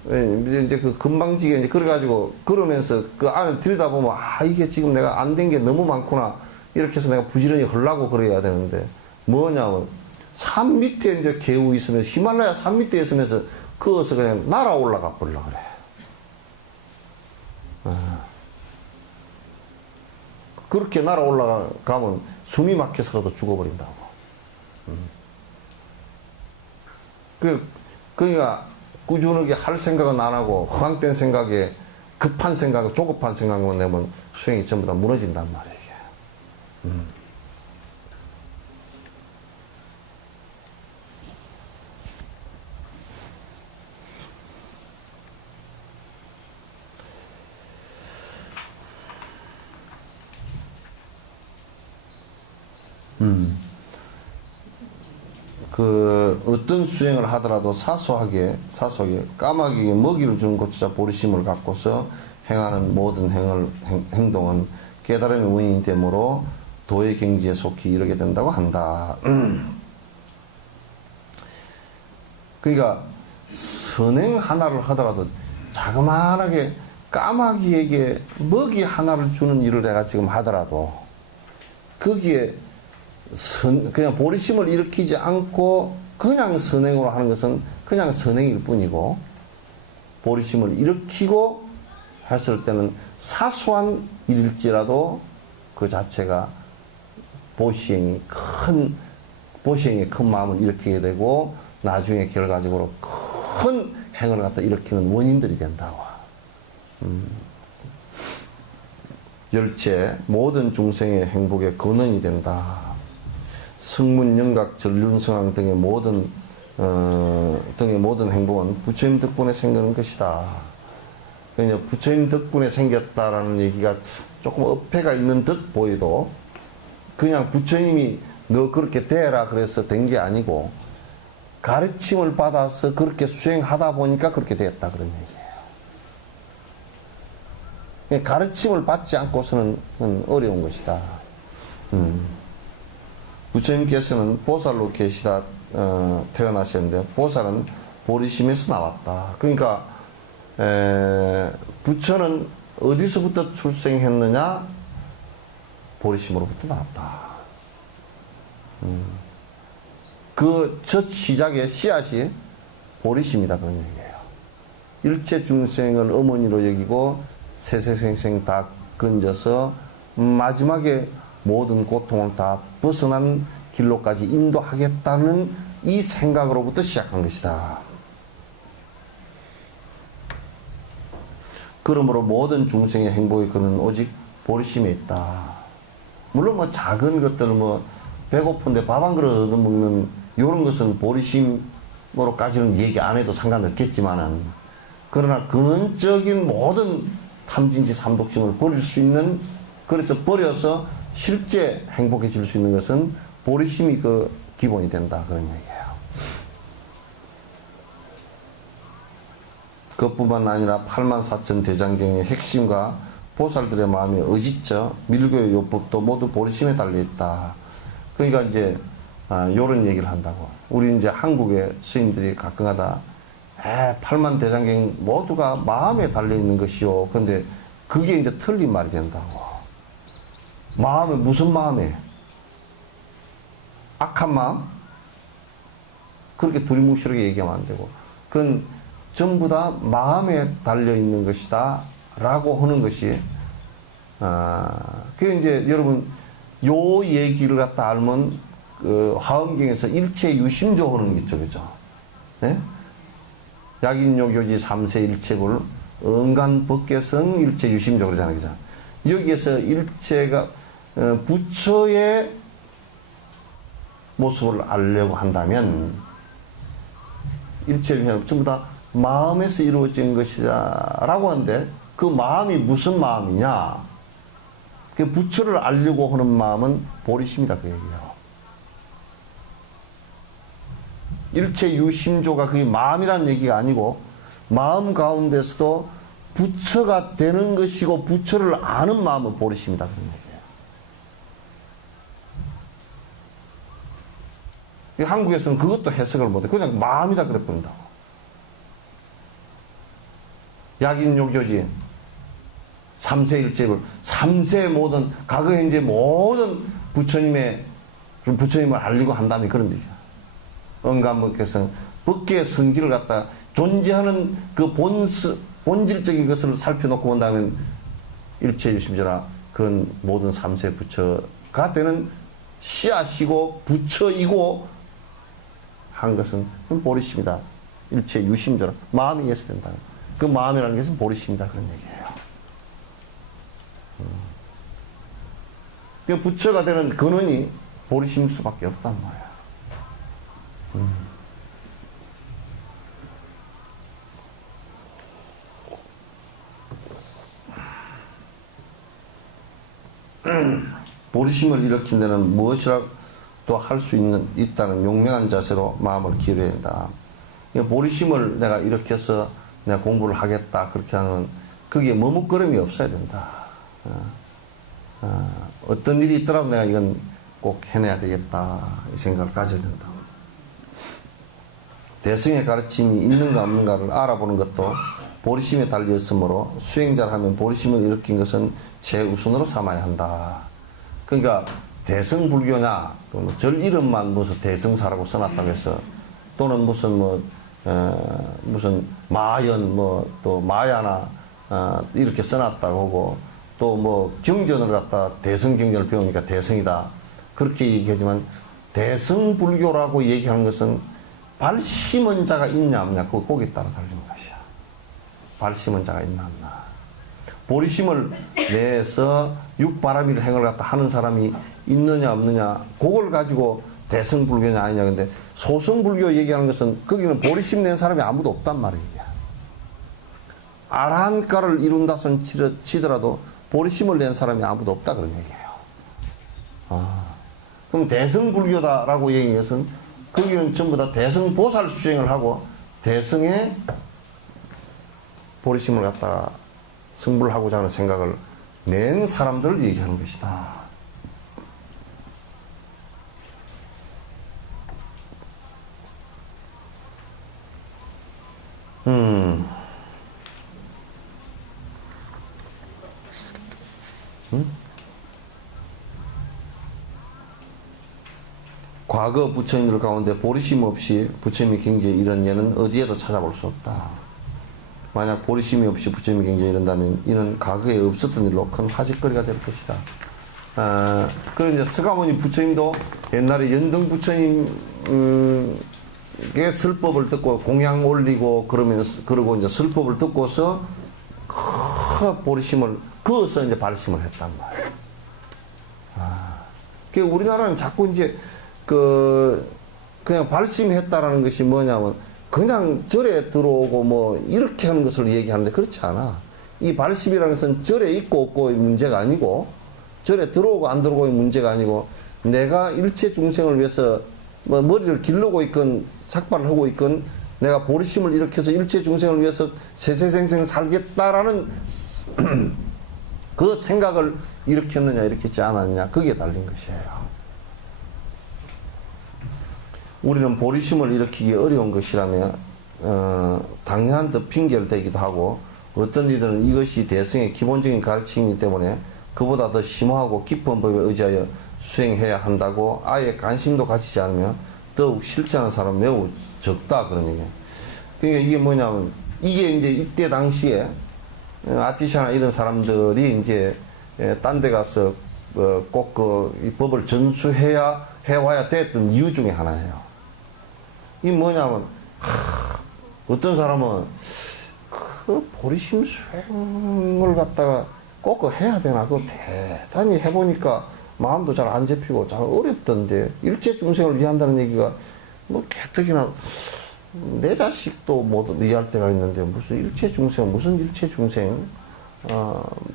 이제 그 금방지게 이제 그래가지고 그러면서 그 안에 들여다보면 이게 지금 내가 안 된 게 너무 많구나 이렇게 해서 내가 부지런히 하려고 그래야 되는데 뭐냐면 산 밑에 이제 개우 있으면서 히말라야 산 밑에 있으면서 그것을 그냥 날아 올라가 버리려 그래. 그렇게 날아 올라가면 숨이 막혀서라도 죽어버린다고. 그러니까 꾸준하게 할 생각은 안 하고 허황된 생각에 급한 생각, 조급한 생각만 내면 수행이 전부 다 무너진단 말이에요. 그 어떤 수행을 하더라도 사소하게 까마귀에 먹이를 주는 것조차 보리심을 갖고서 행하는 모든 행동은 깨달음의 원인이 되므로 도의 경지에 속히 이르게 된다고 한다. 그러니까 선행 하나를 하더라도 자그마하게 까마귀에게 먹이 하나를 주는 일을 내가 지금 하더라도 거기에 그냥 보리심을 일으키지 않고 그냥 선행으로 하는 것은 그냥 선행일 뿐이고 보리심을 일으키고 했을 때는 사소한 일일지라도 그 자체가 보시행이 큰 마음을 일으키게 되고 나중에 결과적으로 큰 행을 갖다 일으키는 원인들이 된다고. 열째 모든 중생의 행복의 근원이 된다. 승문, 영각, 전륜성황 등의 모든 행복은 부처님 덕분에 생기는 것이다. 그러니까 부처님 덕분에 생겼다라는 얘기가 조금 어폐가 있는 듯 보여도 그냥 부처님이 너 그렇게 되라 그래서 된 게 아니고 가르침을 받아서 그렇게 수행하다 보니까 그렇게 되었다 그런 얘기예요. 가르침을 받지 않고서는 어려운 것이다. 부처님께서는 보살로 계시다 태어나셨는데 보살은 보리심에서 나왔다. 그러니까 부처는 어디서부터 출생했느냐? 보리심으로부터 나왔다. 그 첫 시작의 씨앗이 보리심이다 그런 얘기예요. 일체 중생을 어머니로 여기고 세세생생 다 건져서 마지막에 모든 고통을 다 벗어난 길로까지 인도하겠다는 이 생각으로부터 시작한 것이다. 그러므로 모든 중생의 행복의 근원은 오직 보리심에 있다. 물론 뭐 작은 것들 뭐 배고픈데 밥 한 그릇 얻어먹는 이런 것은 보리심으로까지는 얘기 안 해도 상관없겠지만은, 그러나 근원적인 모든 탐진치 삼독심을 버릴 수 있는, 그래서 버려서 실제 행복해질 수 있는 것은 보리심이 그 기본이 된다, 그런 얘기예요. 그뿐만 아니라 84,000 대장경의 핵심과 보살들의 마음의 의지처, 밀교의 요법도 모두 보리심에 달려있다. 그러니까 이제 요런 얘기를 한다고. 우리 이제 한국의 스님들이 가끔가다 8만 대장경 모두가 마음에 달려있는 것이요. 근데 그게 이제 틀린 말이 된다고. 마음에, 무슨 마음에? 악한 마음? 그렇게 두리뭉실하게 얘기하면 안 되고, 그건 전부 다 마음에 달려있는 것이다 라고 하는 것이, 그게 이제 여러분 요 얘기를 갖다 알면 그 화엄경에서 일체 유심조 하는 게 있죠, 그죠? 네? 약인요교지 삼세 일체불 응간 법계성 일체 유심조 그러잖아요, 그죠? 여기에서 일체가 부처의 모습을 알려고 한다면 일체 전부 다 마음에서 이루어진 것이다 라고 하는데, 그 마음이 무슨 마음이냐? 그 부처를 알려고 하는 마음은 보리심이다, 그 얘기예요. 일체 유심조가 그게 마음이라는 얘기가 아니고, 마음 가운데서도 부처가 되는 것이고 부처를 아는 마음은 보리심이다, 그런 얘기예요. 한국에서는 그것도 해석을 못해. 그냥 마음이다 그래 버린다고. 약인요교지 삼세일체불, 삼세 모든 과거 현재 모든 부처님을 알리고 한다면 그런 뜻이야. 응간법계성, 법계의 성질을 갖다 존재하는 그 본질적인 것을 살펴놓고 본다면 일체유심조라, 그건 모든 삼세 부처가 되는 씨앗이고 부처이고 한 것은 보리심이다. 일체유심조라, 마음이 예수된다. 그 마음이라는 것은 보리심이다, 그런 얘기예요. 그 부처가 되는 근원이 보리심일 수밖에 없단 말이야. 보리심을 일으킨 데는 무엇이라도 할 수 있다는 용맹한 자세로 마음을 기울여야 된다. 보리심을 내가 일으켜서 내가 공부를 하겠다, 그렇게 하면 거기에 머뭇거림이 없어야 된다. 어떤 일이 있더라도 내가 이건 꼭 해내야 되겠다, 이 생각을 가져야 된다. 대승의 가르침이 있는가 없는가를 알아보는 것도 보리심에 달려있으므로 수행자를 하면 보리심을 일으킨 것은 최우선으로 삼아야 한다. 그러니까 대승불교냐, 절 이름만 무슨 대승사라고 써놨다고 해서, 또는 무슨 무슨 마연 또 마야나 이렇게 써놨다고 하고, 또 경전을 갖다 대승경전을 배우니까 대승이다, 그렇게 얘기하지만, 대승불교라고 얘기하는 것은 발심은 자가 있냐 없냐, 거기에 따라 달린 것이야. 발심은 자가 있나 없나. 보리심을 내서 육바라밀 행을 갖다 하는 사람이 있느냐 없느냐, 그걸 가지고 대승불교냐 아니냐. 근데 소승불교 얘기하는 것은 거기는 보리심 낸 사람이 아무도 없단 말이야. 아라한가를 이룬다 손 치더라도 보리심을 낸 사람이 아무도 없다, 그런 얘기예요. 그럼 대승불교다라고 얘기한 것은 거기는 전부 다 대승보살 수행을 하고 대승의 보리심을 갖다가 승부를 하고자 하는 생각을 낸 사람들을 얘기하는 것이다. 과거 부처님들 가운데 보리심 없이 부처님의 경지에 이른 예는 어디에도 찾아볼 수 없다. 만약 보리심이 없이 부처님의 경지에 이른다면 이는 과거에 없었던 일로 큰 화제거리가 될 것이다. 그런 이제 서가모니 부처님도 옛날에 연등 부처님의 설법을 듣고 공양 올리고 그러면서, 그러고 이제 설법을 듣고서 보리심을 그어서 이제 발심을 했단 말이에요. 그 우리나라는 자꾸 이제 그냥 발심했다라는 것이 뭐냐면 그냥 절에 들어오고 뭐 이렇게 하는 것을 얘기하는데 그렇지 않아. 이 발심이라는 것은 절에 있고 없고의 문제가 아니고 절에 들어오고 안 들어오고의 문제가 아니고 내가 일체 중생을 위해서 뭐 머리를 기르고 있건 삭발을 하고 있건 내가 보리심을 일으켜서 일체 중생을 위해서 세세생생 살겠다라는 그 생각을 일으켰느냐 일으키지 않았느냐 거기에 달린 것이에요. 우리는 보리심을 일으키기 어려운 것이라면 당연한 더 핑계를 대기도 하고 어떤 이들은 이것이 대승의 기본적인 가르침이기 때문에 그보다 더 심오하고 깊은 법에 의지하여 수행해야 한다고 아예 관심도 가지지 않으면 더욱 실천하는 사람은 매우 적다 그런 얘기예요. 그러니까 이게 뭐냐면 이게 이제 이때 당시에 아티샤나 이런 사람들이 이제 딴 데 가서 꼭 이 법을 전수해야 해와야 됐던 이유 중에 하나예요. 이 뭐냐면 어떤 사람은 그 보리심 수행을 갖다가 꼭 해야 되나 그거 대단히 해보니까 마음도 잘 안 잡히고 잘 어렵던데 일체 중생을 위한다는 얘기가 뭐 개떡이나 내 자식도 못 이해할 때가 있는데 무슨 일체 중생 무슨 일체 중생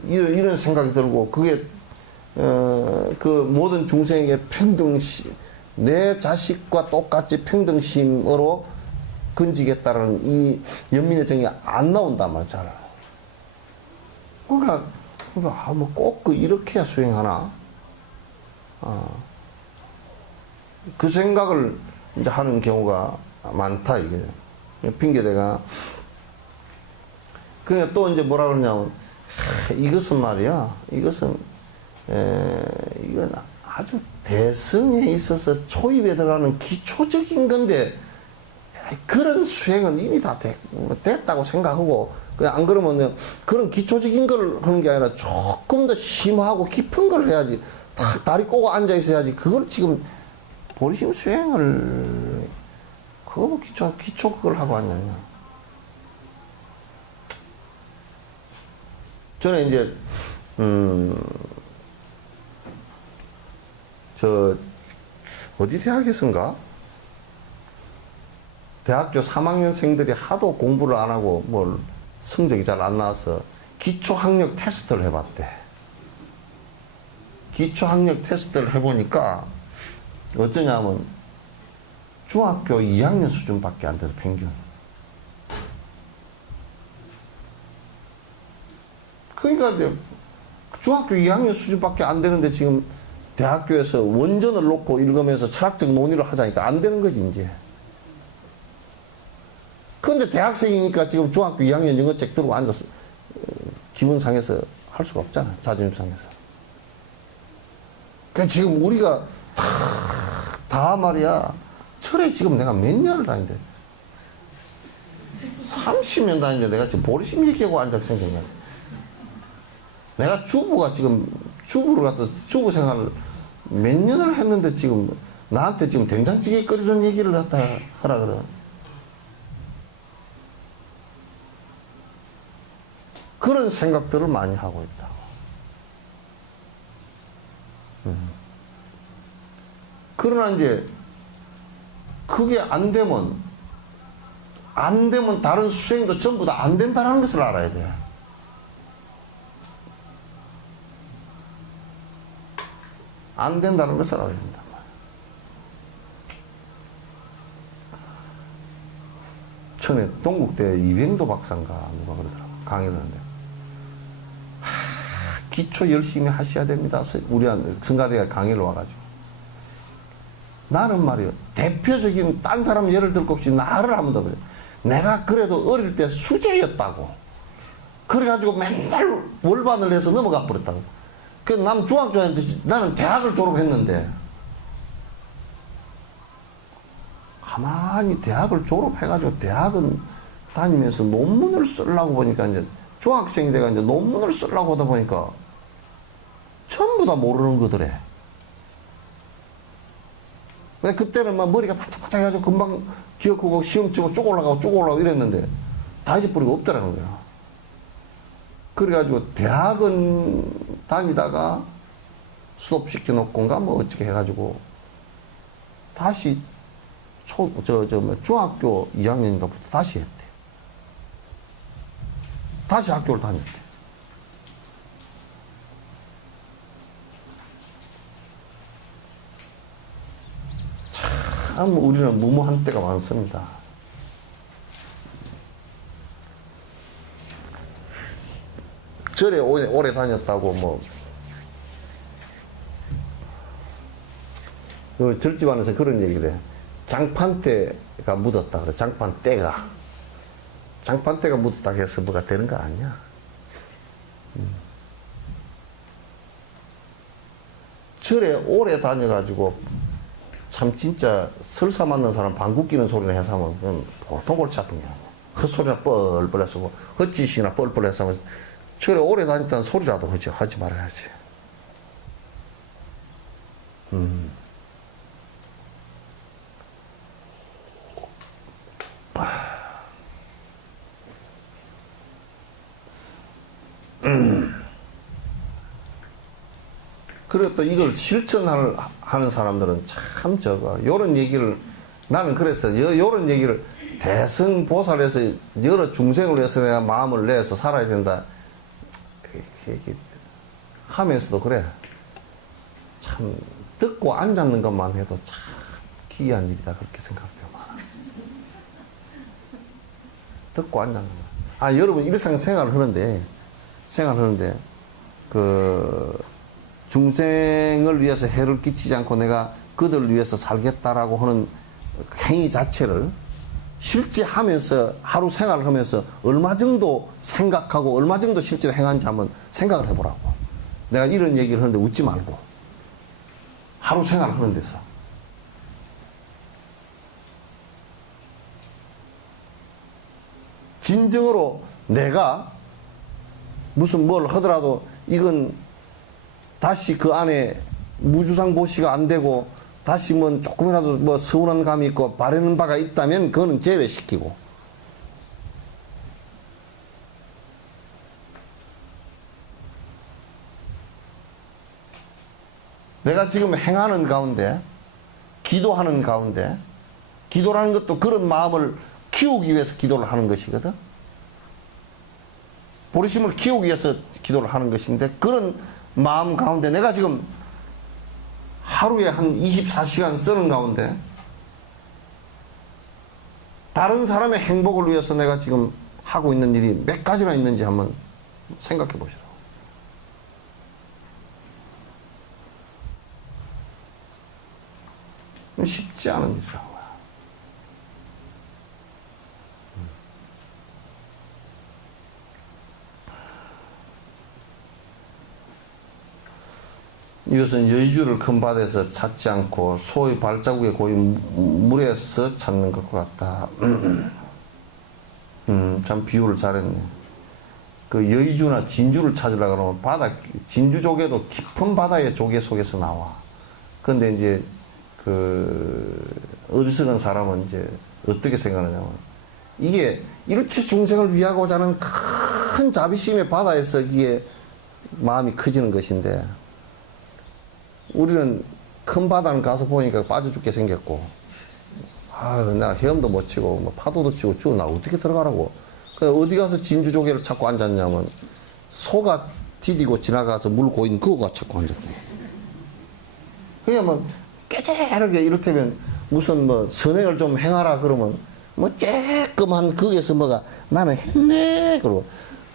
이런 생각이 들고 그게 그 모든 중생에게 평등시 내 자식과 똑같이 평등심으로 건지겠다라는 이 연민의 정이 안 나온단 말이잖아. 그러니까 뭐 꼭 이렇게 해야 수행하나? 그 생각을 이제 하는 경우가 많다 이게 핑계대가. 그냥 또 이제 뭐라 그러냐면 이것은 말이야. 이건 아주 대승에 있어서 초입에 들어가는 기초적인 건데 그런 수행은 이미 다 됐다고 생각하고 그냥 안 그러면 그런 기초적인 걸 하는 게 아니라 조금 더 심하고 깊은 걸 해야지. 딱 다리 꼬고 앉아 있어야지. 그걸 지금 보리심 수행을 그거 뭐 기초 그걸 하고 앉냐냐. 저는 이제 어디 대학에선가? 대학교 3학년생들이 하도 공부를 안 하고 뭘 성적이 잘 안 나와서 기초학력 테스트를 해봤대. 기초학력 테스트를 해보니까 어쩌냐면 중학교 2학년 수준밖에 안 돼서 평균. 그러니까 중학교 2학년 수준밖에 안 되는데 지금 대학교에서 원전을 놓고 읽으면서 철학적 논의를 하자니까 안 되는 거지 이제. 그런데 대학생이니까 지금 중학교 2학년 영어책 들고 앉아서 기분 상해서 할 수가 없잖아. 자존심 상해서. 그 지금 우리가 다 말이야. 철에 지금 내가 몇 년을 다닌대. 30년 다니는데 내가 지금 보리심 얘기하고 앉아 생각났어. 내가 주부가 지금 주부를 갖다 주부 생활을 몇 년을 했는데 지금 나한테 지금 된장찌개 끓이는 얘기를 갖다 하라 그래. 그런 생각들을 많이 하고 있다고. 그러나 이제 그게 안 되면 다른 수행도 전부 다 안 된다는 것을 알아야 돼. 안 된다는 것을 알아야 된단 말이야. 전에 동국대 이병도 박사인가 누가 그러더라고. 강의를 하는데. 기초 열심히 하셔야 됩니다. 우리 성가대가 강의를 와가지고. 나는 말이요. 대표적인 딴 사람 예를 들 것 없이 나를 한번 더 보세요. 내가 그래도 어릴 때 수재였다고. 그래가지고 맨날 월반을 해서 넘어가 버렸다고. 그 남 중학교한테 나는 대학을 졸업했는데 가만히 대학을 졸업해가지고 대학은 다니면서 논문을 쓰려고 보니까 이제 중학생이 돼가 이제 논문을 쓰려고 하다 보니까 전부 다 모르는 거더래. 왜 그때는 막 머리가 바짝바짝 해가지고 금방 기억하고 시험 치고 쭉 올라가고 이랬는데 다 잊어버리고 없더라는 거야. 그래가지고 대학은 다니다가 수업시켜 놓고인가 뭐 어떻게 해가지고 다시 중학교 2학년인가부터 다시 했대. 다시 학교를 다녔대. 참 우리는 무모한 때가 많습니다. 절에 오래 다녔다고 뭐 그 절집안에서 그런 얘기를 해. 장판대가 묻었다 그래. 장판대가 묻었다 해서 뭐가 되는 거 아니야. 절에 오래 다녀가지고 참 진짜 설사 맞는 사람 방귀 뀌는 소리나 해서 하면 그건 보통 골치 아픈 게 아니야. 헛소리나 뻘뻘해서 뭐 헛짓이나 뻘뻘해서 하면 절에 오래 다녔다는 소리라도 하지 말아야지. 그리고 또 이걸 실천하는 사람들은 참 적어. 요런 얘기를, 나는 그랬어. 요런 얘기를 대승보살에서 여러 중생을 위해서 내가 마음을 내서 살아야 된다. 하면서도 그래. 참, 듣고 앉았는 것만 해도 참 기이한 일이다. 그렇게 생각돼요. 듣고 앉았는 거. 여러분, 일상생활을 하는데, 중생을 위해서 해를 끼치지 않고 내가 그들을 위해서 살겠다라고 하는 행위 자체를 실제 하면서 하루 생활을 하면서 얼마 정도 생각하고 얼마 정도 실제로 행한지 한번 생각을 해보라고. 내가 이런 얘기를 하는데 웃지 말고 하루 생활을 하는 데서 진정으로 내가 무슨 뭘 하더라도 이건 다시 그 안에 무주상 보시가 안 되고 다시 뭐 조금이라도 뭐 서운한 감이 있고 바라는 바가 있다면 그거는 제외시키고, 내가 지금 행하는 가운데, 기도하는 가운데, 기도라는 것도 그런 마음을 키우기 위해서 기도를 하는 것이거든. 보리심을 키우기 위해서 기도를 하는 것인데, 그런 마음 가운데 내가 지금 하루에 한 24시간 쓰는 가운데 다른 사람의 행복을 위해서 내가 지금 하고 있는 일이 몇 가지나 있는지 한번 생각해 보시라고. 쉽지 않은 일이라고. 이것은 여의주를 큰 바다에서 찾지 않고 소의 발자국에 고인 물에서 찾는 것과 같다. 참 비유를 잘했네. 그 여의주나 진주를 찾으려고 그러면 진주 조개도 깊은 바다의 조개 속에서 나와. 그런데 이제 어리석은 사람은 이제 어떻게 생각하냐면, 이게 일체 중생을 위하고자 하는 큰 자비심의 바다에서 이게 마음이 커지는 것인데, 우리는 큰 바다는 가서 보니까 빠져 죽게 생겼고, 나 헤엄도 못 치고, 뭐 파도도 치고, 나 어떻게 들어가라고. 어디 가서 진주조개를 찾고 앉았냐면, 소가 디디고 지나가서 물 고인 그거가 찾고 앉았대. 그냥 뭐, 깨재르게 이렇게면, 무슨 뭐, 선행을 좀 행하라 그러면, 뭐, 쬐끔한 거기에서 뭐가, 나는 했네. 그러고,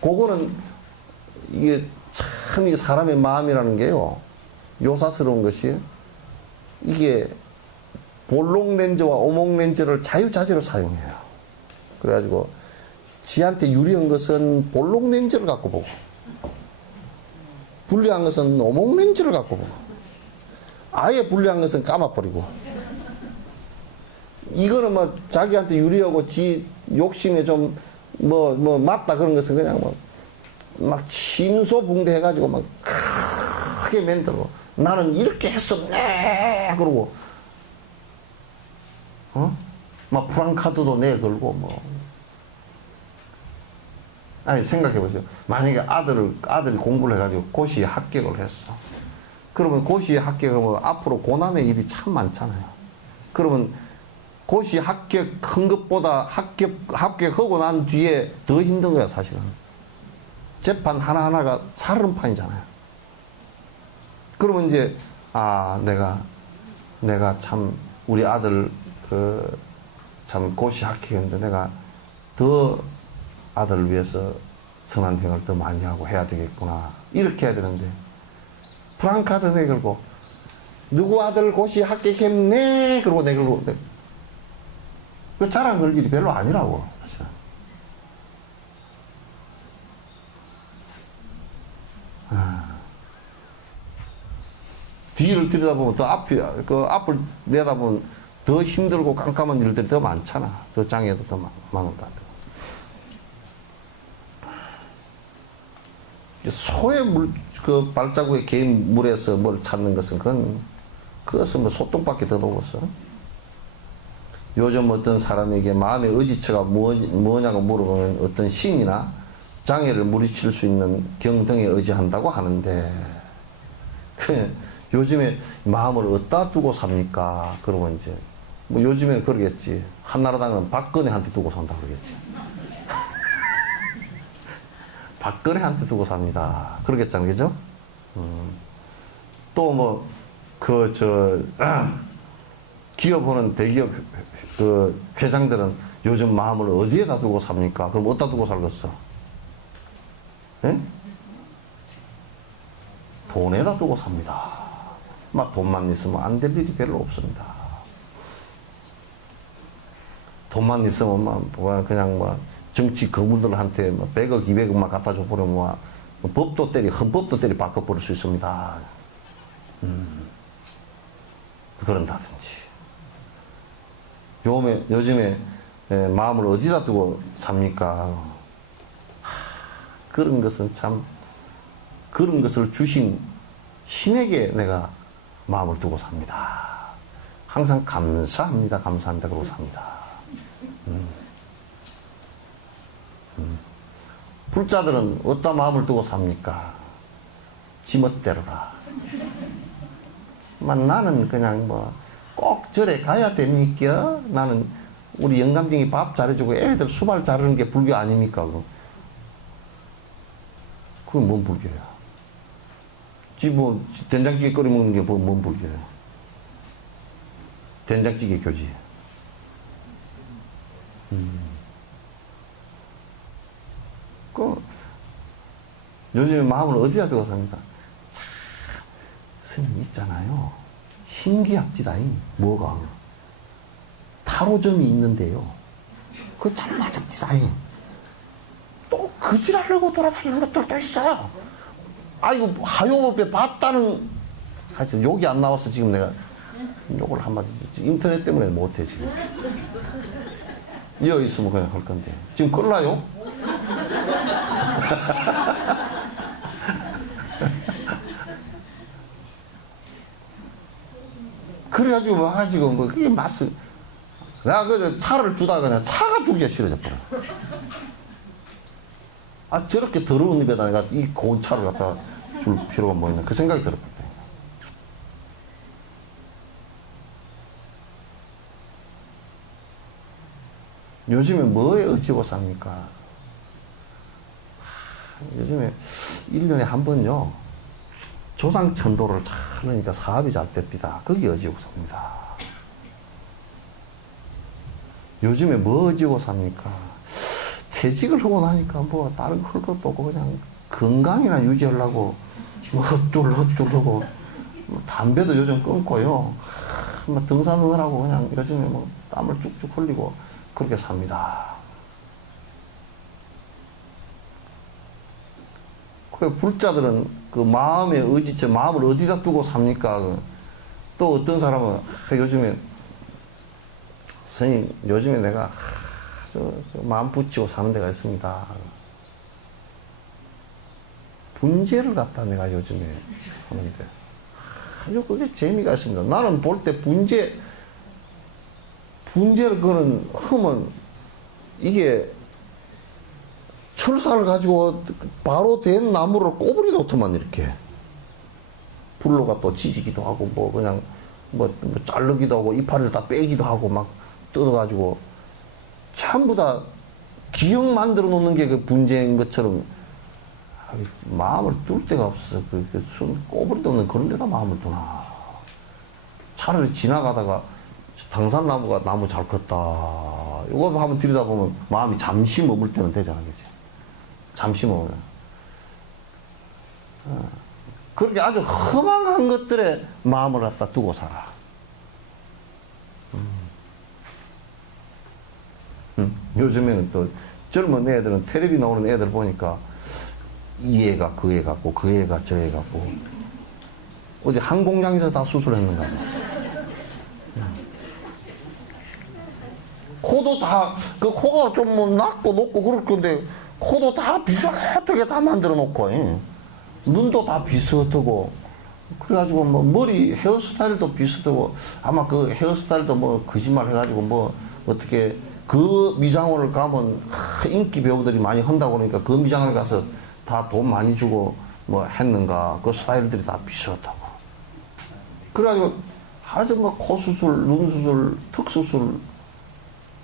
그거는, 이게 참, 이게 사람의 마음이라는 게요. 요사스러운 것이, 이게 볼록 렌즈와 오목 렌즈를 자유자재로 사용해요. 그래가지고 지한테 유리한 것은 볼록 렌즈를 갖고 보고, 불리한 것은 오목 렌즈를 갖고 보고, 아예 불리한 것은 감아버리고, 이거는 뭐 자기한테 유리하고 지 욕심에 좀 맞다 그런 것은 그냥 막 침소붕대 해가지고 막 크게 만들고, 나는 이렇게 했었네 그러고, 막 프랑카드도 내 걸고, 아니, 생각해보세요. 만약에 아들이 공부를 해가지고 고시에 합격을 했어. 그러면 고시에 합격하면 앞으로 고난의 일이 참 많잖아요. 그러면 고시 합격한 것보다 합격하고 난 뒤에 더 힘든 거야, 사실은. 재판 하나하나가 살얼음판이잖아요. 그러면 이제, 내가 참, 우리 아들, 참 고시 합격했는데 내가 더 아들을 위해서 선한 행을 더 많이 하고 해야 되겠구나. 이렇게 해야 되는데, 프랑카드 내걸고, 누구 아들 고시 합격했네? 그러고 내걸고, 그 자랑 걸 일이 별로 아니라고, 사실은. 뒤를 들여다보면 더 앞을 내다보면 더 힘들고 깜깜한 일들이 더 많잖아. 더 장애도 더 많은 것 같아. 소의 발자국에 개인 물에서 뭘 찾는 것은 그것은 뭐 소똥밖에 더 녹았어. 요즘 어떤 사람에게 마음의 의지처가 뭐냐고 물어보면 어떤 신이나 장애를 물리칠 수 있는 경등에 의지한다고 하는데, 요즘에 마음을 어디다 두고 삽니까? 그러면 이제, 뭐 요즘에는 그러겠지. 한나라당은 박근혜한테 두고 산다 그러겠지. 박근혜한테 두고 삽니다. 그러겠잖아요. 그죠? 또 뭐, 기업하는 대기업 회장들은 요즘 마음을 어디에다 두고 삽니까? 그럼 어디다 두고 살겠어? 예? 돈에다 두고 삽니다. 막 돈만 있으면 안 될 일이 별로 없습니다. 돈만 있으면 막 그냥 뭐 정치 거물들한테 100억, 200억만 갖다 줘버리면 헌법도 때리 바꿔버릴 수 있습니다. 그런다든지. 요즘에 마음을 어디다 두고 삽니까? 그런 것은 참, 그런 것을 주신 신에게 내가 마음을 두고 삽니다. 항상 감사합니다. 그러고 삽니다. 불자들은 어디다 마음을 두고 삽니까? 지멋대로라. 나는 그냥 꼭 절에 가야 됩니까? 나는 우리 영감쟁이 밥 잘해주고 애들 수발 자르는 게 불교 아닙니까? 그건 뭔 불교야? 된장찌개 끓여 먹는 게 뭔 불교야? 된장찌개 교지. 요즘에 마음을 어디다 두고 삽니까? 참, 스님 있잖아요. 신기합지다잉, 뭐가. 타로점이 있는데요. 그거 잘 맞습지다잉. 또 그지랄려고 돌아다니는 것들도 있어. 이거 하용업에 봤다는, 하여튼 욕이 안 나와서 지금 내가 욕을 한마디, 인터넷 때문에 못해, 지금. 이어 있으면 그냥 할 건데. 지금 끌라요? 그래가지고 와가지고 그게 맛을, 내가 차를 주다가 그냥 차가 죽기가 싫어져 버려. 저렇게 더러운 입에다 내가 이 고운 차를 갖다 줄 필요가 뭐 있나, 그 생각이 들었거든. 요즘에 뭐에 어찌고 삽니까? 요즘에 1년에 한 번요, 조상천도를 잘 하니까 사업이 잘 됩니다. 거기 어지고 삽니다. 요즘에 뭐 어지고 삽니까? 퇴직을 하고 나니까 다른 거 할 것도 없고 그냥 건강이나 유지하려고 헛둘하고 담배도 요즘 끊고요. 등산하느라고 그냥 요즘에 땀을 쭉쭉 흘리고 그렇게 삽니다. 그 불자들은 그 마음의 의지처, 마음을 어디다 두고 삽니까? 또 어떤 사람은 요즘에 스님, 요즘에 내가 마음 붙이고 사는 데가 있습니다. 분재를 갖다 내가 요즘에 하는데 아주 그게 재미가 있습니다. 나는 볼 때 분재를 그거는 하면 이게 철사를 가지고 바로 된 나무를 꼬부리 놓더만 이렇게 불로가 또 지지기도 하고 뭐 그냥 뭐 자르기도 하고 이파리를 다 빼기도 하고 막 뜯어가지고 전부 다 기억 만들어 놓는 게 그 분쟁인 것처럼 마음을 둘 데가 없어서 손 꼬부리도 없는 그런 데다 마음을 두나. 차라리 지나가다가 당산나무가 나무 잘 컸다. 이거 한번 들여다보면 마음이 잠시 머물 때는 되잖아, 그치? 잠시 머물. 그렇게 아주 허망한 것들에 마음을 갖다 두고 살아. 요즘에는 또 젊은 애들은 텔레비 나오는 애들 보니까 이 애가 그 애 같고 그 애가 저 애 같고 어디 한 공장에서 다 수술했는가 봐. 코도 다 그 코가 좀 뭐 낮고 높고 그럴 건데 코도 다 비슷하게 다 만들어 놓고 눈도 다 비슷하고 그래가지고 뭐 머리 헤어스타일도 비슷하고 아마 그 헤어스타일도 뭐 거짓말 해가지고 뭐 어떻게 그 미장원을 가면 인기 배우들이 많이 한다고 그러니까 그 미장원에 가서 다 돈 많이 주고 뭐 했는가 그 스타일들이 다 비슷하고 그래가지고 아주 뭐 코 수술, 눈 수술, 턱 수술,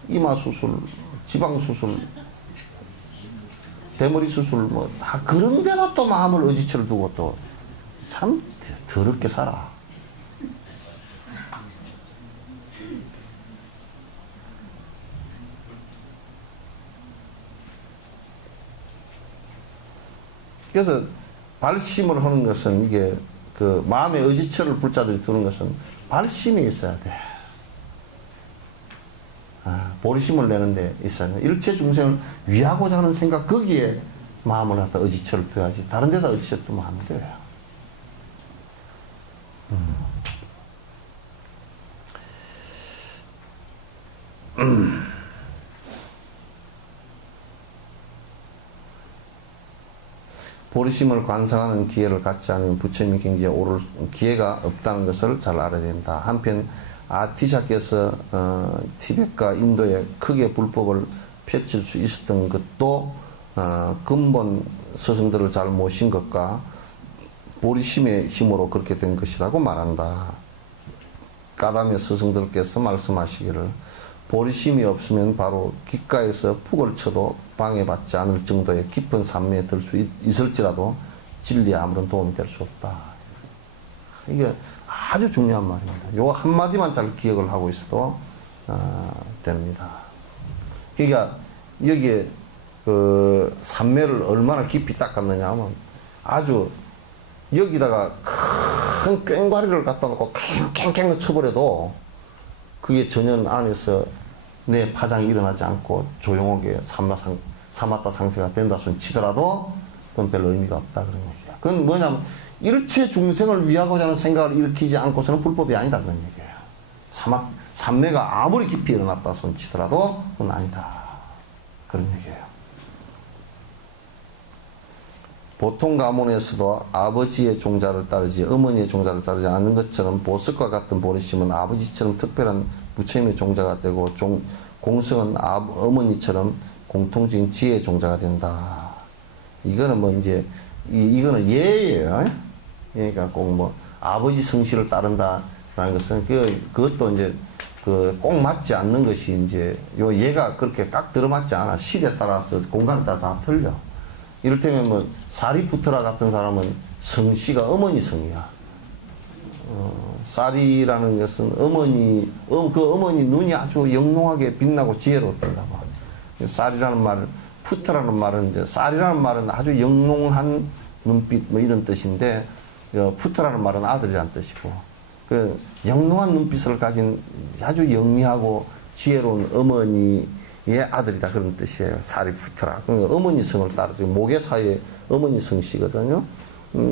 이마 수술, 지방 수술, 대머리 수술 뭐 다 그런 데다 또 마음을 의지처를 두고 또 참 더럽게 살아. 그래서 발심을 하는 것은 이게 그 마음의 의지처를 불자들이 두는 것은 발심이 있어야 돼. 보리심을 내는데 있어야 돼. 일체 중생을 위하고자 하는 생각 거기에 마음을 갖다 의지처를 둬야지. 다른 데다 의지처를 두면 안 돼요. 보리심을 관상하는 기회를 갖지 않으면 부처님의 경지에 오를 기회가 없다는 것을 잘 알아야 된다. 한편 아티샤께서 티벳과 인도에 크게 불법을 펼칠 수 있었던 것도 근본 스승들을 잘 모신 것과 보리심의 힘으로 그렇게 된 것이라고 말한다. 까담의 스승들께서 말씀하시기를 보리심이 없으면 바로 귓가에서 푹을 쳐도 방해받지 않을 정도의 깊은 산매에 들 수 있을지라도 진리에 아무런 도움이 될 수 없다. 이게 아주 중요한 말입니다. 요 한마디만 잘 기억을 하고 있어도 됩니다. 그러니까 여기에 그 산매를 얼마나 깊이 닦았느냐 하면 아주 여기다가 큰 꽹과리를 갖다 놓고 캥캥캥 쳐버려도 그게 전혀 안에서 내 파장이 일어나지 않고 조용하게 사마타 상세가 된다 손 치더라도 그건 별 의미가 없다 그런 얘기야. 그건 뭐냐면 일체 중생을 위하고자 하는 생각을 일으키지 않고서는 불법이 아니다 그런 얘기예요. 삼매가 아무리 깊이 일어났다 손 치더라도 그건 아니다 그런 얘기예요. 보통 가문에서도 아버지의 종자를 따르지 어머니의 종자를 따르지 않는 것처럼 보석과 같은 보리심은 아버지처럼 특별한 부처님의 종자가 되고 공성은 어머니처럼 공통적인 지혜의 종자가 된다. 이거는 뭐 이제 이거는 예예요. 그러니까 꼭 뭐 아버지 성실을 따른다라는 것은 그것도 이제 그 꼭 맞지 않는 것이 이제 요 예가 그렇게 딱 들어맞지 않아. 시대에 따라서 공간에 따라 다 틀려. 이를테면 뭐 사리푸트라 같은 사람은 성씨가 어머니 성이야. 쌀이라는 것은 그 어머니 눈이 아주 영롱하게 빛나고 지혜로웠던가 봐. 쌀이라는 말은, 푸트라는 말은, 이제 쌀이라는 말은 아주 영롱한 눈빛, 뭐 이런 뜻인데, 푸트라는 말은 아들이란 뜻이고, 그 영롱한 눈빛을 가진 아주 영리하고 지혜로운 어머니의 아들이다. 그런 뜻이에요. 사리푸트라. 그러니까 어머니 성을 따르죠. 모계사의 어머니 성씨거든요.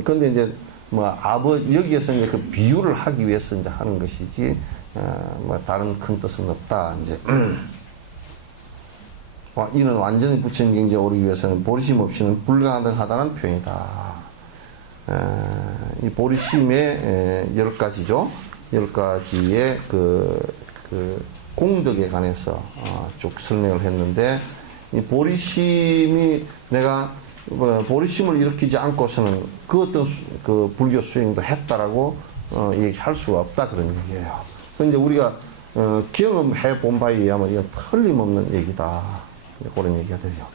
근데 이제, 여기에서 이제 그 비유를 하기 위해서 이제 하는 것이지, 다른 큰 뜻은 없다. 이제, 이는 완전히 부처님 경지에 오르기 위해서는 보리심 없이는 불가능하다는 표현이다. 이 보리심의 10가지죠. 10가지의 그 공덕에 관해서 쭉 설명을 했는데, 이 보리심이 내가 보리심을 일으키지 않고서는 그 어떤 그 불교 수행도 했다라고 얘기할 수가 없다 그런 얘기예요. 근데 우리가 경험해 본 바에 의하면 이건 틀림없는 얘기다 그런 얘기가 되죠.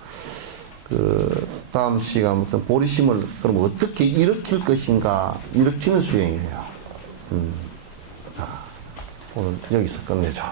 그 다음 시간부터 보리심을 그럼 어떻게 일으킬 것인가 일으키는 수행이에요. 자 오늘 여기서 끝내죠.